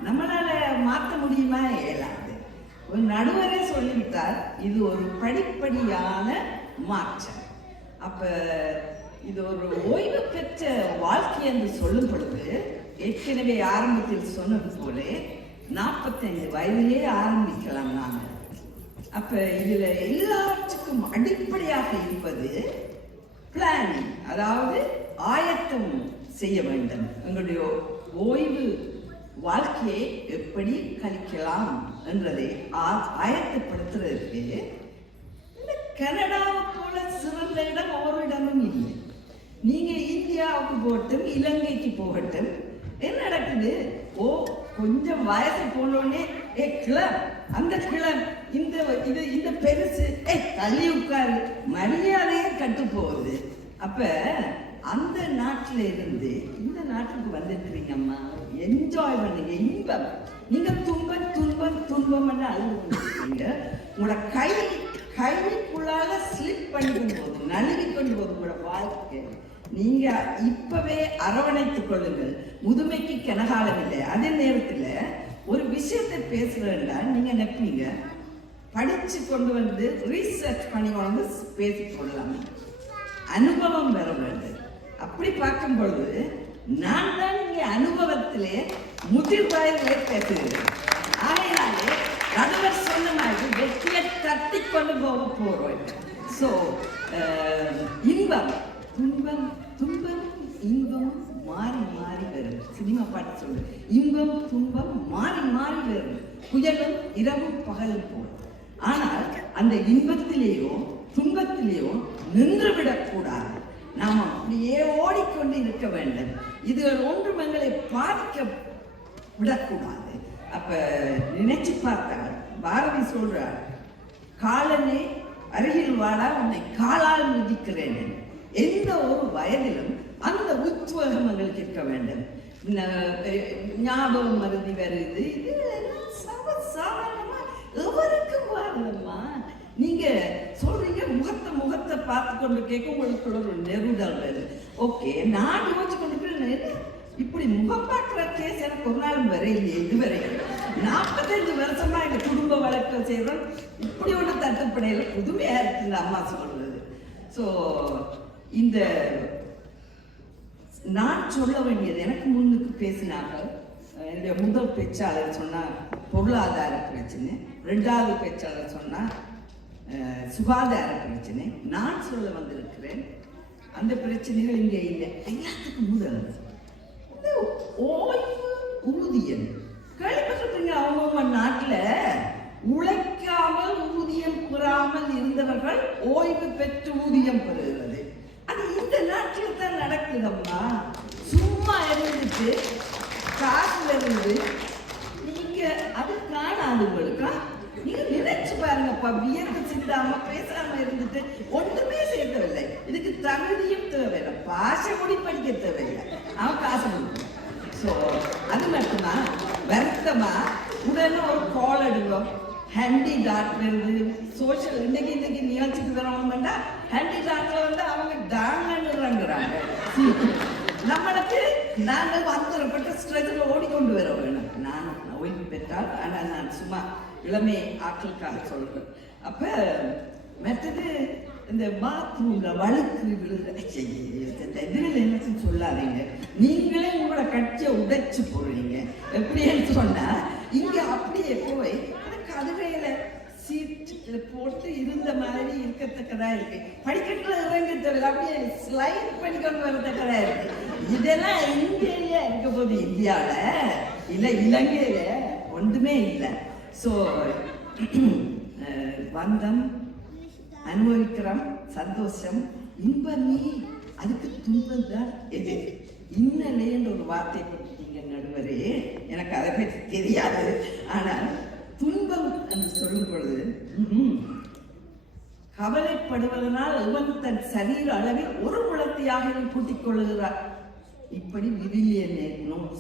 நம்மளால மாற்ற முடியுமா? இயலாது. ஒரு நடுவரே சொல்லிவிட்டார், இது ஒரு படிப்படியான மாற்றம். அப்ப இது ஒரு ஓய்வு பெற்ற வாழ்க்கை என்று சொல்லும் பொழுது ஏற்கனவே ஆரம்பத்தில் சொன்னது போல 45 வயதிலே ஆரம்பிக்கலாம் நாங்கள். அப்ப இதுல எல்லாவற்றுக்கும் அடிப்படையாக இருப்பது பிளானிங், அதாவது ஆயத்தம் செய்ய வேண்டும். எங்களுடைய ஓய்வு வாழ்க்கையை எப்படி கழிக்கலாம் என்றதை ஆயத்தப்படுத்துறதுக்கு கனடாவை போல சிறந்த இடம் ஒரு இடமும் இல்லை. நீங்க இந்தியாவுக்கு போகட்டும், இலங்கைக்கு போகட்டும், என்ன நடக்குது? ஓ கொஞ்சம் வயசு போனோடனே கிளம், அந்த கிளம், இந்த பெருசு, தள்ளி உட்காரு, மரியாதையே கட்டு போகுது. அப்ப அந்த நாட்டில இருந்து இந்த நாட்டுக்கு வந்துருக்கிறீங்கம்மா, என்ஜாய் பண்ணுங்க, இன்பம். நீங்க துன்பம் துன்பம் துன்பம் அழுது கொண்டிருக்கீங்க. உங்களோட கைக்குள்ளாக ஸ்லிப் பண்ணிக்கும் போது, நழுவி கொண்டு போது உங்களோட வாழ்க்கை நீங்க இப்பவே அரவணைத்துக் கொள்ளுங்கள். முதுமைக்கு கனகாலம் இல்லை. அதே நேரத்துல ஒரு விஷயத்தை பேசுறேன்னா நீங்க நினைப்பீங்க, படிச்சு கொண்டு வந்து ரீசர்ச் பண்ணி கொண்டு பேசி கொள்ளலாம். அனுபவம் பெற வேண்டும். அப்படி பார்க்கும் பொழுது நான் தான் இங்கே அனுபவத்திலே முதிர் வயதிலே பேசுகிறேன். ஆகையினாலே நடுவர் சொன்ன மாதிரி வெற்றியை தட்டி கொண்டு போறோம். ஸோ இன்பம் துன்பம் துன்பம் இன்பமும் மாறி மாறி வரும். சினிமா பாட்டு சொல்லு, இன்பம் துன்பம் மாறி மாறி வரும், புயலும் இரவும் பகலும் போல். ஆனால் அந்த இன்பத்திலேயோ துன்பத்திலேயோ நின்று விடக்கூடாது. நாம் அப்படியே ஓடிக்கொண்டு இருக்க வேண்டும். இதுகள் ஒன்றும் எங்களை பாதிக்க விடக்கூடாது. அப்ப நினைச்சு பார்த்தால் பாரதி சொல்றார், காலனே அருகில் வாழா உன்னை காலால் மிதிக்கிறேன். எந்த ஒரு வயதிலும் அந்த உத்வேகம் எங்களுக்கு இருக்க வேண்டும். ஞாபகம் மருதி வருது, இது சாதாரணமா எவருக்கும் வாழணுமா? நீங்க சொல்றீங்க முகத்தை பார்த்து கொண்டு கேட்க உங்களுக்கு ஒரு நெருடல் வருது. ஓகே, நான் யோசிச்சு கொண்டு இப்படி முகம் பார்க்கிற கேஸ் எனக்கு ஒரு நாளும் வரையில்லையே இதுவரை. 45 வருஷமா எங்க குடும்ப வழக்கம் செய்யறோம். இப்படி ஒன்று தட்டுப்படையில புதுமையா இருக்குங்க அம்மா சொல்றது. ஸோ இந்த நான் சொல்ல வேண்டியது, எனக்கு முன்னுக்கு பேசினாங்க என்னுடைய முதல் பேச்சாளர் சொன்னா பொருளாதார பிரச்சனை, 2வது பேச்சாளர் சொன்னா சுகாதார பிரச்சனை. நான் சொல்ல வந்திருக்கிறேன் அந்த பிரச்சனைகள் இங்கே இல்லை. எல்லாத்துக்கும் முதல் இந்த ஓய்வு ஊதியம் கேள்விப்பட்டிருக்கீங்க அவங்க நாட்டுல உழைக்காமல் ஊதியம் பெறாமல் இருந்தவர்கள் ஓய்வு பெற்று ஊதியம் பெறுகிறது. அது இந்த நாட்டில் தான் நடக்குதம்மா. சும்மா இருந்துட்டு காசுல இருந்து நீங்க அது காணாது உங்களுக்கு. நீங்க நினைச்சு பாருங்கப்பா, வியர்த்து சிந்தாம பேசாம இருந்துட்டு ஒன்றுமே சேர்த்தவில்லை. இதுக்கு தகுதியும் தேவையில்லை, பாஷை மொழி படிக்க தேவையில்லை, அவன் காசு கொடுக்கணும். ஸோ அது மட்டும்தான் வருத்தமா உடனே ஒரு கால் எடுக்கும். ஹேண்டி டாட் வருது, சோஷியல் இன்னைக்கு நிகழ்ச்சிக்கு வரணும்னா ஹேண்டி டாட்ல வந்து அவங்க டான்றாங்க. நம்மளுக்கு நாங்கள் வந்துடப்பட்ட ஸ்ட்ரெஸ்ல ஓடிக்கொண்டு வர வேணும். நான் ஓய்வு பெற்றால், ஆனால் நான் சும்மா இளமை ஆட்களுக்காக சொல்றேன். அப்ப மற்றது இந்த பாத்ரூம்ல வழுக்கு விழுத இதில் என்னச்சுன்னு சொல்லாதீங்க. நீங்களே உங்களோட கட்சியை உடைச்சு போடுறீங்க. எப்படின்னு சொன்னா இங்க அப்படியே போய் கதுவையில சீட்டு போட்டு இருந்த மாதிரி இருக்கத்தக்கதா இருக்கு. படிக்கட்டுல இறங்க தேவையில்லை, அப்படியே ஸ்லைட் பண்ணிக்கொண்டு வரத்தக்கதா இருக்கு. இதெல்லாம் இந்தியா இருக்க போது இந்தியாவில இல்ல இலங்கையில ஒன்றுமே இல்லை. ஸோ வந்தம் அனுபவிக்கிறோம், சந்தோஷம், இன்பம். நீ அதுக்கு துன்பம் தான் எது. இன்னலேன்னு ஒரு வார்த்தை நீங்க நடுவரே, எனக்கு அதை பற்றி தெரியாது. ஆனால் துன்பம் என்று சொல்லும் பொழுது கவலைப்படுவதனால் இவன் தன் சரீர அளவில் ஒரு முழத்தையாக கூட்டிக் கொள்ளுகிறார். இப்படி விவிலியன்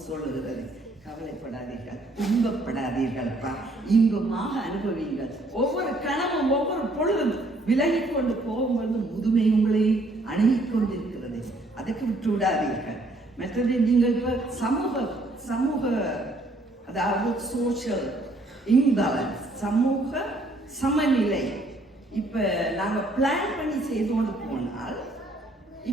சொல்லுகிறது. கவலைப்படாதீர்கள், துன்பப்படாதீர்கள்ப்பா, இன்பமாக அனுபவிங்கள். ஒவ்வொரு கணமும் ஒவ்வொரு பொழுதும் விலகி கொண்டு போகும்போது முதுமை உங்களை அணுகிக் கொண்டிருக்கிறது. அதுக்கு விட்டு விடாதீர்கள். மற்றது நீங்கள் சமூக அதாவது சோஷியல் இம்பேலன்ஸ், சமூக சமநிலை இப்ப நாங்க பிளான் பண்ணி செய்து கொண்டு போனால்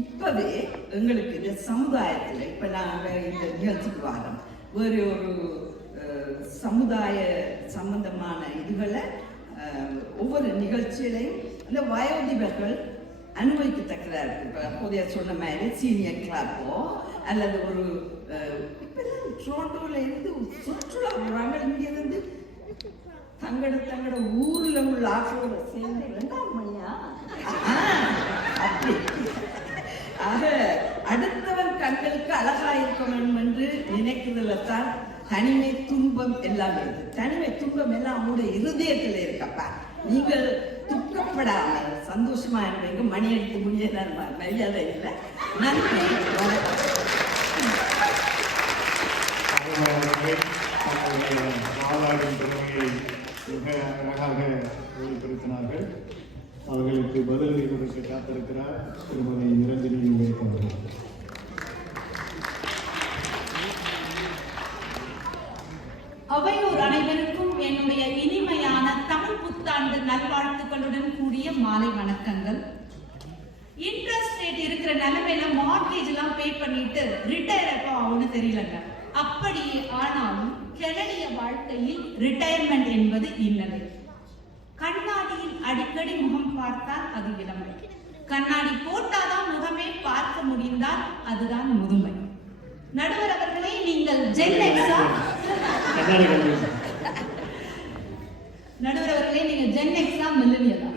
இப்பவே எங்களுக்கு இந்த சமுதாயத்துல இப்ப நாங்க இந்த நிகழ்ச்சிக்கு வரோம். வேறு ஒரு சமுதாய சம்பந்தமான இதுகளை ஒவ்வொரு நிகழ்ச்சியிலையும் இந்த வயோதிபர்கள் அனுபவிக்கத்தக்கதா இருக்கு. இப்போ அப்போதைய சொன்ன மாதிரி சீனியர் கிளாப்போ அல்லது ஒரு இப்பெல்லாம் டொரண்டோல இருந்து சுற்றுலா போறாங்க. இங்கிருந்து தங்கட ஊர்ல உள்ள ஆற்றோட சேர்ந்து 2ஆம் மணியா அப்படி. ஆக அடுத்தவன் கண்களுக்கு அழகா இருக்க வேண்டும் என்று நினைக்கிறதுல தான் தனிமை துன்பம் எல்லாமே இருக்கு. தனிமை துன்பம் எல்லாம் அவங்களுடைய இருதயத்தில் இருக்கப்பா. நீங்கள் துக்கப்படாமல் சந்தோஷமா இருந்தீங்க. மணி எடுத்து முடிய மரியாதை இல்லை. நன்றி, மாதாவின் பெருமையை மிக அழகாக வெளிப்படுத்தினார்கள். அவர்களுக்கு பதிலளிப்பதற்கு காத்திருக்கிறார் திருமதி நிரஞ்சனி விவேக் அவர்கள். அவையோர் அனைவருக்கும் என்னுடைய இனிமையான தமிழ் புத்தாண்டு நல்வாழ்த்துக்களுடன் கூடிய மாலை வணக்கங்கள். இன்ட்ரெஸ்ட் ரேட் இருக்கிற நிலைமையில மார்கேஜ் எல்லாம் பே பண்ணிட்டு ரிட்டையர் எப்போ ஆகும்னு தெரியலங்க. அப்படி ஆனாலும் கெனடிய வாழ்க்கையில் ரிட்டையர்மெண்ட் என்பது இன்னது. கண்ணாடியில் அடிக்கடி முகம் பார்த்தால் அது இளமை. கண்ணாடி போட்டாதான் முகமே பார்க்க முடிந்தால் அதுதான் முதுமை. நடுவர் அவர்களே, நீங்கள் ஜென் எக்ஸா? நடுவர் அவர்களே, நீங்க ஜென் எக்ஸா மில்லினியலா?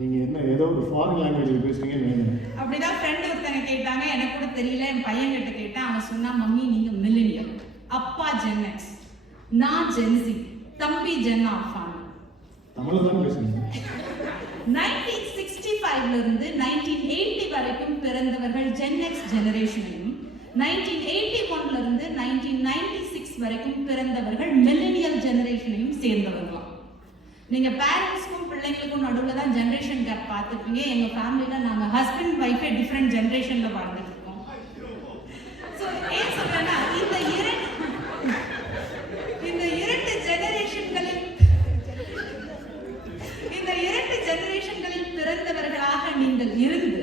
நீங்க என்ன ஏதோ ஒரு ஃபாரின் லாங்குவேஜ்ல பேசுறீங்க? அப்படிதான் ஃப்ரெண்ட் ஒருத்தங்க கேட்டாங்க, எனக்கு கூட தெரியல. என் பையன் கிட்ட கேட்டேன், அவன் சொன்னா மம்மி நீங்க மில்லினியல், அப்பா ஜென் எக்ஸ், நான் ஜென்சி, தம்பி ஜென் ஆல்பா. தமிழ்ல தான் பேசுறீங்க. 1965ல இருந்து 1980 வரைக்கும் பிறந்தவர்கள் ஜென் எக்ஸ் ஜெனரேஷனையும், 1981ல இருந்து 1996 வரைக்கும் பிறந்தவர்கள் மில்லினியல் ஜெனரேஷனையும் சேர்ந்தவர்களாம். நீங்க பேரண்ட்ஸ்க்கும் பிள்ளைங்களுக்கும் நடுவில் தான் ஜெனரேஷன் கேப் பார்த்துருப்பீங்க. எங்க ஃபேமிலியில நாங்க ஹஸ்பண்ட் ஒய்ஃபே டிஃப்ரெண்ட் ஜெனரேஷன்ல வாழ்ந்துட்டு இருக்கோம். ஸோ ஏன் சொல்றேன்னா இந்த இரண்டு ஜெனரேஷன்களில் பிறந்தவர்களாக நீங்கள் இருந்து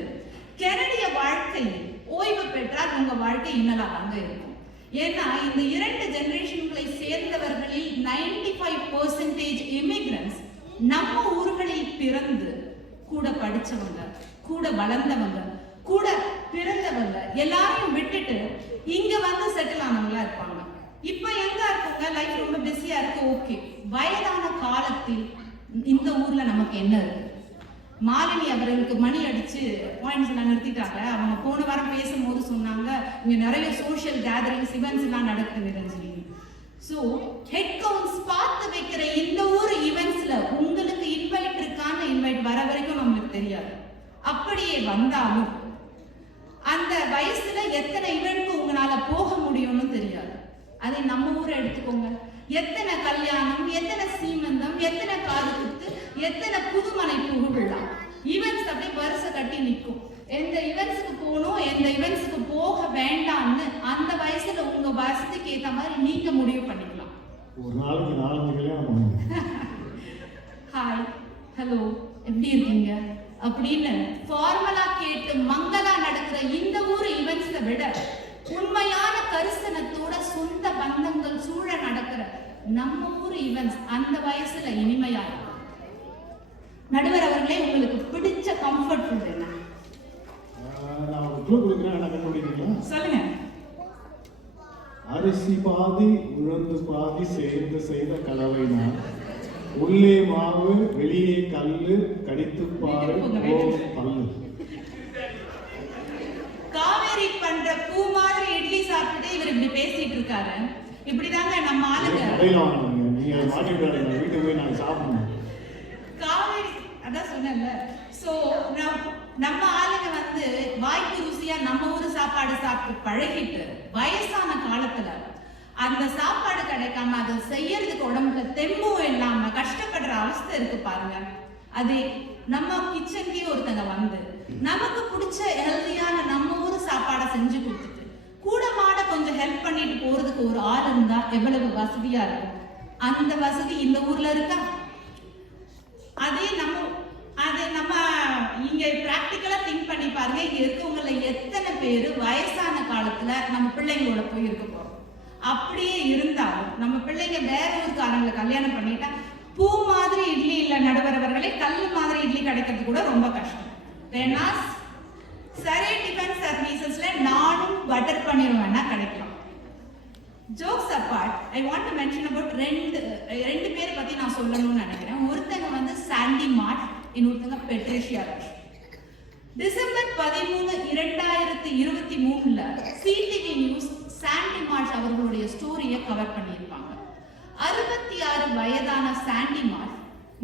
கெனடிய வாழ்க்கையில் ஓய்வு பெற்றால் உங்க வாழ்க்கை இன்னலாக இருக்கும். ஏன்னா இந்த இரண்டு ஜெனரேஷன்களை சேர்ந்தவர்களில் 95% இமிகிரன்ட்ஸ் நம்ம ஊர்களில் பிறந்து கூட படிச்சவங்க, கூட வளர்ந்தவங்க, கூட பிறந்தவங்க எல்லாரையும் விட்டுட்டு இங்க வந்து செட்டில் ஆனவங்களா இருப்பாங்க. இப்ப எங்க இருக்கவங்க லைஃப் ரொம்ப பிஸியா இருக்கு, ஓகே. வயதான காலத்தில் இந்த ஊர்ல நமக்கு என்ன இருக்கு? மாலினி அவர்களுக்கு மணி அடிச்சு பாயிண்ட்ஸ் எல்லாம் நிறுத்திட்டாங்க. அவங்க போன வாரம் பேசும்போது சொன்னாங்க, இங்க நிறைய சோஷியல் கேதரிங்ஸ் இவெண்ட்ஸ் எல்லாம் நடக்குது நிரஞ்சனி. ஸோ ஹெட் கவுண்ட்ஸ் பார்த்து வைக்கிற இந்த ஊர் ஈவெண்ட்ஸ்ல உங்களுக்கு இன்வைட் இருக்கான இன்வைட் வர வரைக்கும் நம்மளுக்கு தெரியாது. அப்படியே வந்தாலும் அந்த வயசுல எத்தனை ஈவெண்ட்க்கு உங்களால போக முடியும்னு தெரியாது. அதை நம்ம ஊரை எடுத்துக்கோங்க. எத்தனை கல்யாணம், எத்தனை சீமந்தம், எத்தனை காது குத்து, எத்தனை புதுமனை புகுவிழா ஈவெண்ட்ஸ் அப்படியே வருஷ கட்டி நிற்கும். எந்த ஈவெண்ட்ஸுக்கு போகணும், எந்த ஈவெண்ட்ஸுக்கு போக வேண்டாம்னு அந்த வயசுல உங்க வசதிக்கு ஏற்ற மாதிரி நீங்க முடிவு பண்ணிக்கலாம். ஒரு நாளைக்கு 4 கல்யாணம் பண்ணுங்க. ஹாய், ஹலோ, எப்படி இருக்கீங்க அப்படின்னு ஃபார்மலா கேட்டு மங்களா நடக்கிற இந்த ஊர் ஈவெண்ட்ஸை விட உண்மையான கரிசனத்தோட சொந்த பந்தங்கள் சூழ நடக்கிற நம்ம ஊர் ஈவெண்ட்ஸ் அந்த வயசுல இனிமையா இருக்கும். நடுவர் அவர்களே, உங்களுக்கு பிடிச்ச கம்ஃபர்ட் ஃபுட் என்ன? நான் ஒரு க்ளூ கொடுக்குறேன், என்ன கண்டுபிடிக்கிறீங்களா? சொல்லுங்க. அரிசி பாதி உளுந்து பாதி சேர்ந்து செய்த கலவை நான், உள்ளே மாவு வெளியே கல்லு, கடித்து பாரு பல்லு. காவேரி பண்ற பூ மாதிரி இட்லி சாப்பிட்டு இவர் இப்படி பேசிட்டு இருக்காரு. இப்படிதாங்க நம்ம ஆளுங்க. நீங்க மாட்டிட்டு வீட்டுக்கு போய் நாங்க சாப்பிடணும். காவேரி அதான் சொன்னேன்ல. சோ நம்ம ஆளுங்க வந்து வாய்க்கு ருசியா நம்ம ஊரு சாப்பாடு சாப்பிட்டு பழகிட்டு வயசான காலத்துல அந்த சாப்பாடு கிடைக்காம அதை செய்யறதுக்கு உடம்புல தெம்பும் இல்லாம கஷ்டப்படுற அவஸ்தை இருக்கு பாருங்க. அது நம்ம கிச்சன்லயே ஒருத்தங்க வந்து நமக்கு பிடிச்ச ஹெல்தியான நம்ம ஊரு சாப்பாடை செஞ்சு கொடுத்துட்டு கூட மாட கொஞ்சம் ஹெல்ப் பண்ணிட்டு போறதுக்கு ஒரு ஆள் இருந்தா எவ்வளவு வசதியா இருக்கும். அந்த வசதி இந்த ஊர்ல இருக்கா? அதே நம்ம இங்க பிராக்டிக்கலா திங்க் பண்ணி பாருங்க. இங்க இருக்கவங்கள எத்தனை பேரு வயசான காலத்துல நம்ம பிள்ளைங்களோட போய் இருக்க போறோம். அப்படியே இருந்தாலும் நம்ம பிள்ளைங்க வேற ஊருக்காரங்களை கல்யாணம் பண்ணிட்டா பூ மாதிரி இட்லி இல்ல நடுவரவர்களே, கல்லு மாதிரி இட்லி கிடைக்கிறது கூட ரொம்ப கஷ்டம். வேணா சரே டிஃபன் சர்வீசஸ்ல நானும் பட்டர் பன்னீர் வேணா கிடைக்கலாம். Jokes apart, I want to mention about ரெண்டு பேரை பத்தி நான் சொல்லணும்னு நினைக்கிறேன். ஒருத்தங்க வந்து சாண்டி மார்ட், இன்னொருத்தங்க Patricia Rush. December 13, 2023 CTV news Sandy Mart அவர்களுடைய ஸ்டோரியை கவர் பண்ணியிருப்பாங்க. 66 வயதான சாண்டி மார்ட்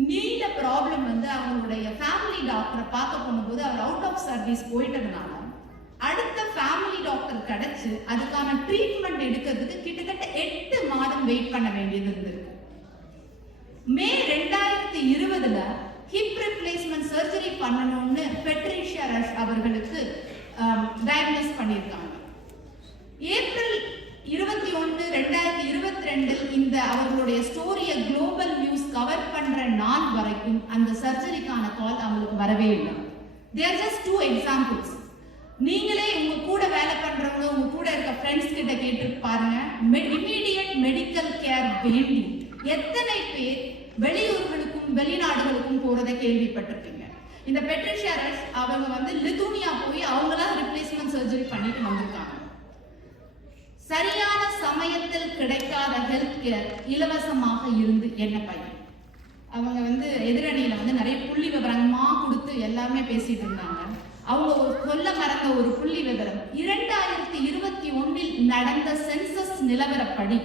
நீல ப்ராப்ளம் வந்து அவங்களுடைய ஃபேமிலி டாக்டரை பார்க்க போகும்போது அவர் அவுட் ஆஃப் சர்வீஸ் போயிட்டதுனால அடுத்த ஃபேமிலி டாக்டர் கிடைச்சு அதுக்கான ட்ரீட்மெண்ட் எடுக்கிறதுக்கு கிட்டத்தட்ட 8 மாதம் வெயிட் பண்ண வேண்டியது இருந்திருக்கு. மே 2020 ஹிப் ரிப்ளேஸ்மெண்ட் சர்ஜரி பண்ணணும்னு பெட்ரிஷியா ரஷ் அவர்களுக்கு டயக்னோஸ் பண்ணியிருக்காங்க. ஏப்ரல் 21, 2022 இந்த அவர்களுடைய ஸ்டோரியை குளோபல் நியூஸ் கவர் பண்ற நாள் வரைக்கும் அந்த சர்ஜரிக்கான கால் அவங்களுக்கு வரவே இல்லை. தேர் ஜஸ்ட் 2 எக்ஸாம்பிள்ஸ். நீங்களே உங்க கூட வேலை பண்றவங்க, உங்க கூட இருக்க ஃப்ரெண்ட்ஸ் கிட்ட கேட்டு பாருங்க. இமீடியட் மெடிக்கல் கேர் வேண்டி எத்தனை பேர் வெளியூர்களுக்கும் வெளிநாடுகளுக்கும் போறதை கேள்விப்பட்டிருப்பீங்க. இந்த பெட்ரிஷியா ரஷ் அவங்க வந்து லிதுனியா போய் அவங்களாம் ரிப்ளேஸ்மெண்ட் சர்ஜரி பண்ணிட்டு வந்திருக்காங்க. சரியான சமயத்தில் கிடைக்காத ஹெல்த் கேர் இலவசமாக இருந்து என்ன பயன்? அவங்க வந்து எதிரணியில வந்து நிறைய புள்ளி விவரமா கொடுத்து எல்லாமே பேசிட்டு இருந்தாங்க. அவங்க சொல்ல மறந்த ஒரு புள்ளி விவரம், 2021 நடந்த சென்சஸ் நிலவரப்படி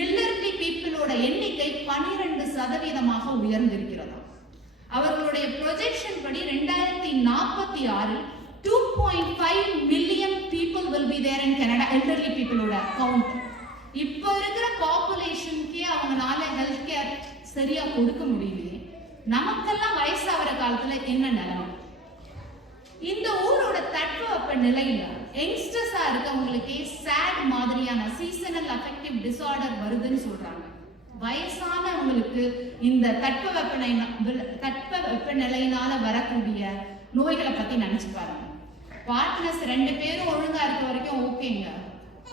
எல்ஆர்டி பீப்புளோட எண்ணிக்கை 12% உயர்ந்திருக்கிறதா. அவர்களுடைய ப்ரொஜெக்ஷன் படி 2046 2.5 million people will be there in Canada, elderly people ஓட கவுண்ட். இப்போ இருக்கிற பாப்புலேஷனுக்கே அவங்களால ஹெல்த் கேர் சரியா கொடுக்க முடியலையே, நமக்கெல்லாம் வயசாகிற காலத்துல என்ன நிலைமை? இந்த ஊரோட தட்பவெப்ப நிலையில யங்ஸ்டர்ஸா இருக்கவங்களுக்கே சேட் மாதிரியான சீசனல் அஃபெக்டிவ் டிசார்டர் வருதுன்னு சொல்றாங்க. வயசானவங்களுக்கு இந்த தட்பவெப்ப நிலையினால வரக்கூடிய நோய்களை பத்தி நினைச்சு பாருங்க. பார்ட்னர்ஸ் 2 பேரும் ஒழுங்கா இருக்க வரைக்கும் ஓகேங்க.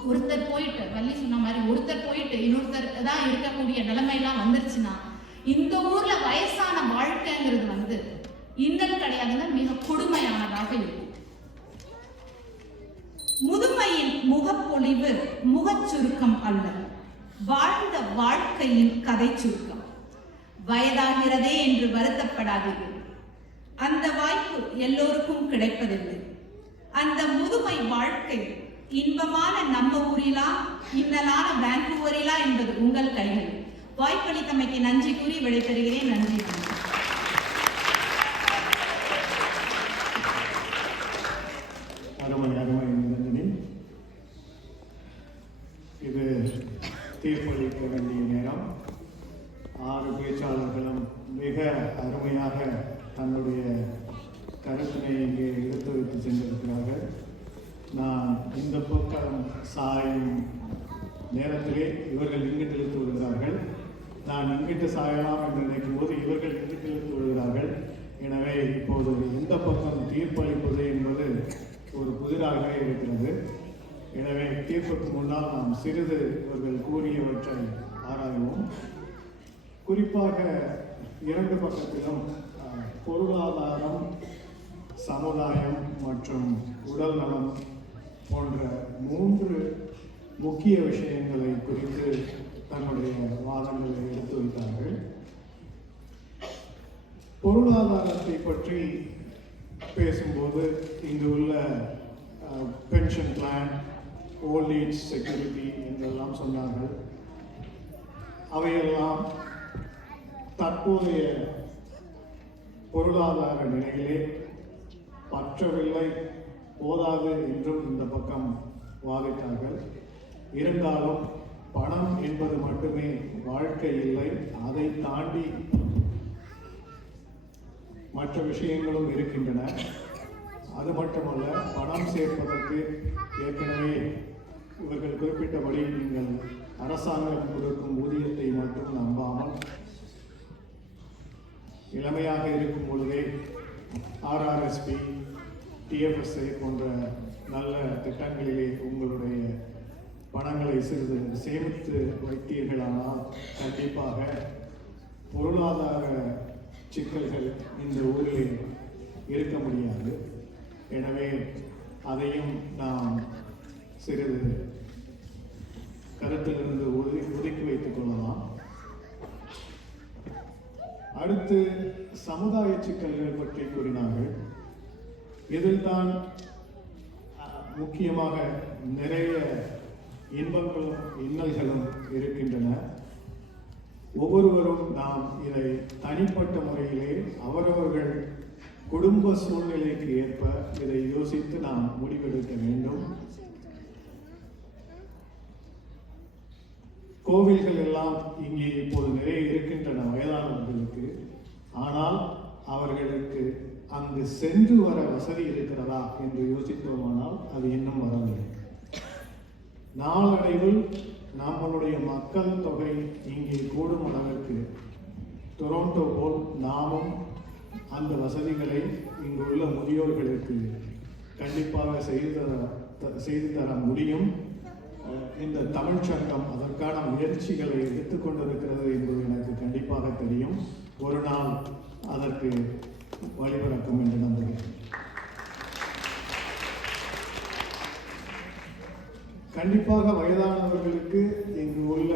ஒருத்தர் போயிட்டு, வள்ளி சொன்ன மாதிரி ஒருத்தர் போயிட்டு இன்னொருத்தர் தான் இருக்கக்கூடிய நிலைமையெல்லாம் வந்துருச்சுன்னா இந்த ஊர்ல வயசான வாழ்க்கைங்கிறது வந்து இன்னல் கிடையாதுங்க, மிக கொடுமையானதாக இருக்கும். முதுமையின் முகப்பொழிவு முகச் சுருக்கம் அல்ல, வாழ்ந்த வாழ்க்கையின் கதை சுருக்கம். வயதாகிறதே என்று வருத்தப்படாதீர்கள். அந்த வாய்ப்பு எல்லோருக்கும் கிடைப்பதில்லை. அந்த முதுமை வாழ்க்கை இன்பமான நம்ம ஊரிலா இன்னலான பெங்களூரிலா என்பது உங்கள் கையில். வாய்ப்பளித்தமைக்கு நன்றி கூறி விடைபெறுகிறேன். நன்றி. அருமை நிரஞ்சனி. இது தீர்ப்பளிக்க வேண்டிய நேரம். 6 பேச்சாளர்களும் மிக அருமையாக தன்னுடைய கருத்தினை இங்கே எடுத்து வைத்து சென்றிருக்கிறார்கள். நான் இந்த பக்கம் சாயும் நேரத்திலே இவர்கள் இங்கிட்டு இழுத்து விடுகிறார்கள். நான் இங்கிட்டு சாயலாம் என்று நினைக்கும் போது இவர்கள் இங்கிட்டு இழுத்து விடுகிறார்கள். எனவே இப்போது இந்த பக்கம் தீர்ப்பளிப்பது என்பது ஒரு புதிராகவே இருக்கிறது. எனவே தீர்ப்புக்கு முன்னால் நாம் சிறிது இவர்கள் கூறியவற்றை ஆராய்வோம். குறிப்பாக 2 பக்கத்திலும் பொருளாதாரம், சமுதாயம் மற்றும் உடல் நலம் போன்ற 3 முக்கிய விஷயங்களை குறித்து தன்னுடைய வாதங்களை எடுத்து வைத்தார்கள். பொருளாதாரத்தை பற்றி பேசும்போது இங்கு உள்ள pension plan, old age security என்றெல்லாம் சொன்னார்கள். அவையெல்லாம் தற்போதைய பொருளாதார நிலையிலே பற்றவில்லை, போதாது என்றும் இந்த பக்கம் வாதிட்டார்கள். இருந்தாலும் பணம் என்பது மட்டுமே வாழ்க்கை இல்லை, அதை தாண்டி மற்ற விஷயங்களும் இருக்கின்றன. அது மட்டுமல்ல, பணம் சேர்ப்பதற்கு ஏற்கனவே இவர்கள் குறிப்பிட்டபடி நீங்கள் அரசாங்கம் கொடுக்கும் ஊதியத்தை மட்டும் நம்பாமல் இளமையாக இருக்கும் பொழுதே RRSP, TFSA போன்ற நல்ல திட்டங்களிலே உங்களுடைய பணங்களை சிறிது சேமித்து வைத்தீர்களானால் கண்டிப்பாக பொருளாதார சிக்கல்கள் இந்த ஊரில் இருக்க முடியாது. எனவே அதையும் நாம் சிறிது கருத்திலிருந்து ஒதுக்கி வைத்துக் கொள்ளலாம். அடுத்து சமுதாய சிக்கல்கள் பற்றி கூறினார்கள். இதில் தான் முக்கியமாக நிறைய இன்பங்களும் இன்னல்களும் இருக்கின்றன. ஒவ்வொருவரும் நாம் இதை தனிப்பட்ட முறையிலே அவரவர்கள் குடும்ப சூழ்நிலைக்கு ஏற்ப இதை யோசித்து நாம் முடிவெடுக்க வேண்டும். கோவில்கள் எல்லாம் இங்கே இப்போது நிறைய இருக்கின்றன வயதானவர்களுக்கு. ஆனால் அவர்களுக்கு அங்கு சென்று வர வசதி இருக்கிறதா என்று யோசித்தோமானால் அது இன்னும் வரவில்லை. நாளடைவில் நம்மளுடைய மக்கள் தொகை இங்கே கூடும் அளவிற்கு டொரண்டோ போல் நாமும் அந்த வசதிகளை இங்குள்ள முதியோர்களுக்கு கண்டிப்பாக செய்து தர முடியும். இந்த தமிழ் சங்கம் அதற்கான முயற்சிகளை எடுத்துக்கொண்டிருக்கிறது என்பது எனக்கு கண்டிப்பாக தெரியும். ஒரு நாள் அதற்கு வழிபிறக்கும் என்று நம்புகிறேன். கண்டிப்பாக வயதானவர்களுக்கு இங்கு உள்ள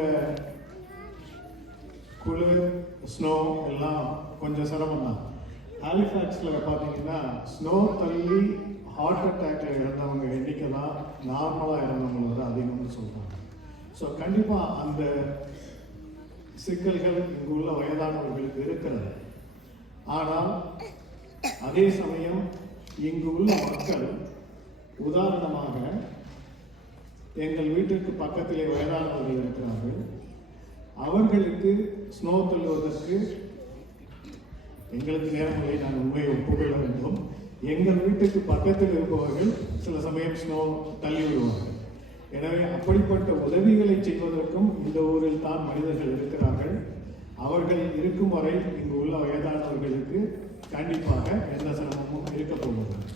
குளிர், ஸ்னோ எல்லாம் கொஞ்சம் சிரமம் தான். ஹாலிஃபேக்ஸில் பார்த்தீங்கன்னா ஸ்னோ தள்ளி ஹார்ட் அட்டாக்ல இறந்தவங்க எண்ணிக்கை தான் நார்மலாக இறந்தவங்களோட அதிகம்னு சொல்கிறாங்க. ஸோ கண்டிப்பாக அந்த சிக்கல்கள் இங்கு உள்ள வயதானவர்களுக்கு இருக்கிறது. ஆனால் அதே சமயம் இங்கு உள்ள மக்கள், உதாரணமாக எங்கள் வீட்டிற்கு பக்கத்திலே வயதானவர்கள் இருக்கிறார்கள். அவர்களுக்கு ஸ்னோ தள்ளுவதற்கு எங்களுக்கு நேரமில்லை, நான் உண்மையை ஒப்புக்கொள்ள வேண்டும். எங்கள் வீட்டுக்கு பக்கத்தில் இருப்பவர்கள் சில சமயம் ஸ்னோ தள்ளி விடுவார்கள். எனவே அப்படிப்பட்ட உதவிகளை செய்வதற்கும் இந்த ஊரில் தான் மனிதர்கள் இருக்கிறார்கள். அவர்கள் இருக்கும் வரை இங்கு உள்ள வயதானவர்களுக்கு கண்டிப்பாக எந்த சிரமமும் இருக்க போவதில்லை.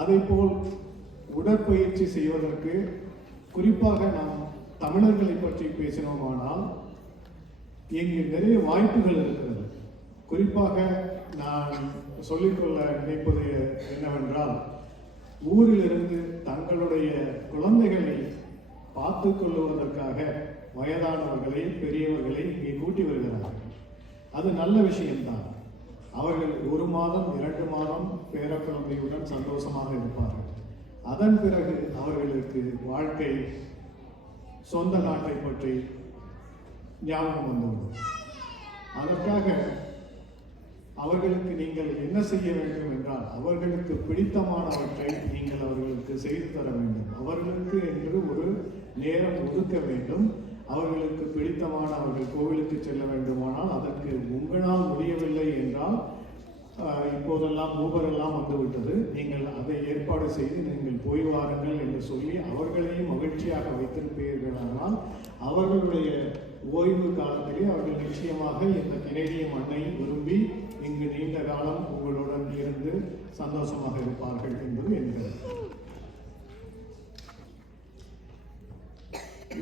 அதேபோல் உடற்பயிற்சி செய்வதற்கு, குறிப்பாக நாம் தமிழர்களை பற்றி பேசினோமானால் இங்கு நிறைய வாய்ப்புகள் இருக்கிறது. குறிப்பாக நான் சொல்லிக்கொள்ள நினைப்பது என்னவென்றால், ஊரிலிருந்து தங்களுடைய குழந்தைகளை பார்த்து கொள்ளுவதற்காக வயதானவர்களை, பெரியவர்களை இங்கே கூட்டி வருகிறார்கள். அது நல்ல விஷயம்தான். அவர்கள் 1 மாதம் 2 மாதம் பேர குழந்தையுடன் சந்தோஷமாக இருப்பார்கள். அதன் பிறகு அவர்களுக்கு வாழ்க்கை, சொந்த நாட்டை பற்றி ஞாபகம் வந்துவிடும். அதற்காக அவர்களுக்கு நீங்கள் என்ன செய்ய வேண்டும் என்றால், அவர்களுக்கு பிடித்தமானவற்றை நீங்கள் அவர்களுக்கு செய்து தர வேண்டும். அவர்களுக்கு என்று ஒரு நேரம் ஒதுக்க வேண்டும். அவர்களுக்கு பிடித்தமான அவர்கள் கோவிலுக்கு செல்ல வேண்டுமானால் அதற்கு உங்களால் முடியவில்லை என்றால், இப்போதெல்லாம் ஊபர் எல்லாம் வந்துவிட்டது, நீங்கள் அதை ஏற்பாடு செய்து நீங்கள் போய் வாருங்கள் என்று சொல்லி அவர்களையும் மகிழ்ச்சியாக வைத்திருப்பீர்களானால், அவர்களுடைய ஓய்வு காலத்திலே அவர்கள் நிச்சயமாக இந்த கனேடிய மண்ணை விரும்பி இங்கு நீண்ட காலம் உங்களுடன் இருந்து சந்தோஷமாக இருப்பார்கள் என்பது என்கிறது.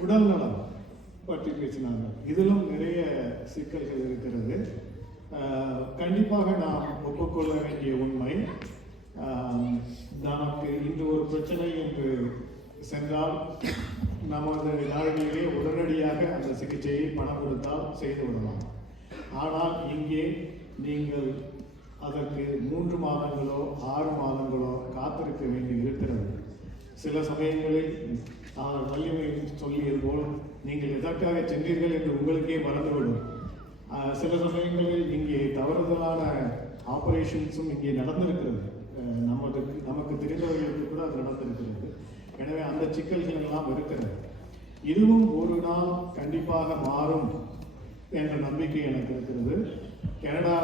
உடல் நலம் பற்றி பேசினாங்க. இதிலும் நிறைய சிக்கல்கள் இருக்கிறது. கண்டிப்பாக நாம் ஒப்புக்கொள்ள வேண்டிய உண்மை, நமக்கு இன்று ஒரு பிரச்சனை என்று சென்றால் நமது நாடுகளிலே உடனடியாக அந்த சிகிச்சையை பணம் கொடுத்தால் செய்து விடலாம். ஆனால் இங்கே நீங்கள் அதற்கு 3 மாதங்களோ 6 மாதங்களோ காத்திருக்க வேண்டி இருக்கிறது. சில சமயங்களில் வள்ளிமை சொல்லியது போல் நீங்கள் எதற்காக சென்றீர்கள் என்று உங்களுக்கே மறந்துவிடும். சில சமயங்களில் இங்கே தவறுதலான ஆபரேஷன்ஸும் இங்கே நடந்திருக்கிறது. நமக்கு தெரிந்தவர்களுக்கு கூட அது நடந்திருக்கிறது. எனவே அந்த சிக்கல்கள் எல்லாம் இருக்கிறது. இதுவும் ஒரு நாள் கண்டிப்பாக மாறும் என்ற நம்பிக்கை எனக்கு இருக்கிறது. கனடா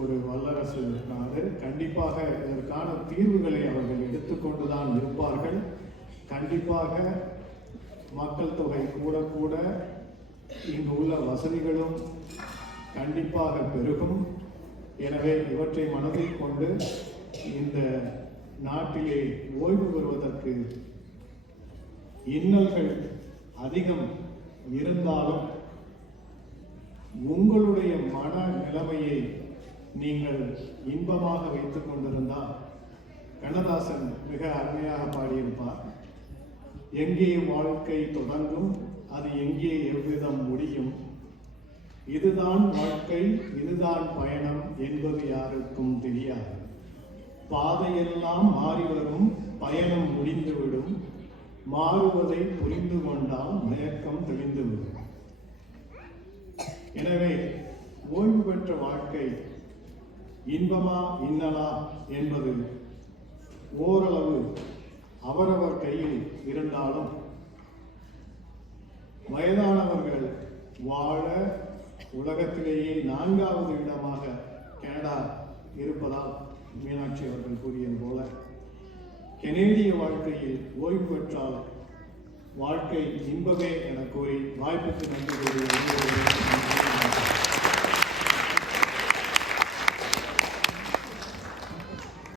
ஒரு வல்லரசு நாடு. கண்டிப்பாக இதற்கான தீர்வுகளை அவர்கள் எடுத்துக்கொண்டுதான் இருப்பார்கள். கண்டிப்பாக மக்கள் தொகை கூட கூட இங்கு உள்ள வசதிகளும் கண்டிப்பாக பெருகும். எனவே இவற்றை மனதில் கொண்டு இந்த நாட்டிலே ஓய்வு பெறுவதற்கு இன்னல்கள் அதிகம் இருந்தாலும் உங்களுடைய மன நிலைமையை நீங்கள் இன்பமாக வைத்துக் கொண்டிருந்தால், கண்ணதாசன் மிக அருமையாக பாடியிருப்பார், எங்கே வாழ்க்கை தொடங்கும், அது எங்கே எவ்விதம் முடியும், இதுதான் வாழ்க்கை, இதுதான் பயணம் என்பது யாருக்கும் தெரியாது. பாதையெல்லாம் மாறி வரும், பயணம் முடிந்துவிடும், மாறுவதை புரிந்து கொண்டால் மயக்கம் தெளிந்துவிடும். எனவே ஓய்வு பெற்ற வாழ்க்கை இன்பமா இன்னலா என்பது ஓரளவு அவரவர் கையில் இருந்தாலும், வயதானவர்கள் வாழ உலகத்திலேயே 4வது இடமாக கனடா இருப்பதால் மீனாட்சி அவர்கள் கூறியது போல, கனேடிய வாழ்க்கையில் ஓய்வு பெற்றால் வாழ்க்கை இன்பமே என கூறி வாய்ப்புக்கு நன்றி கூறுகிறேன்.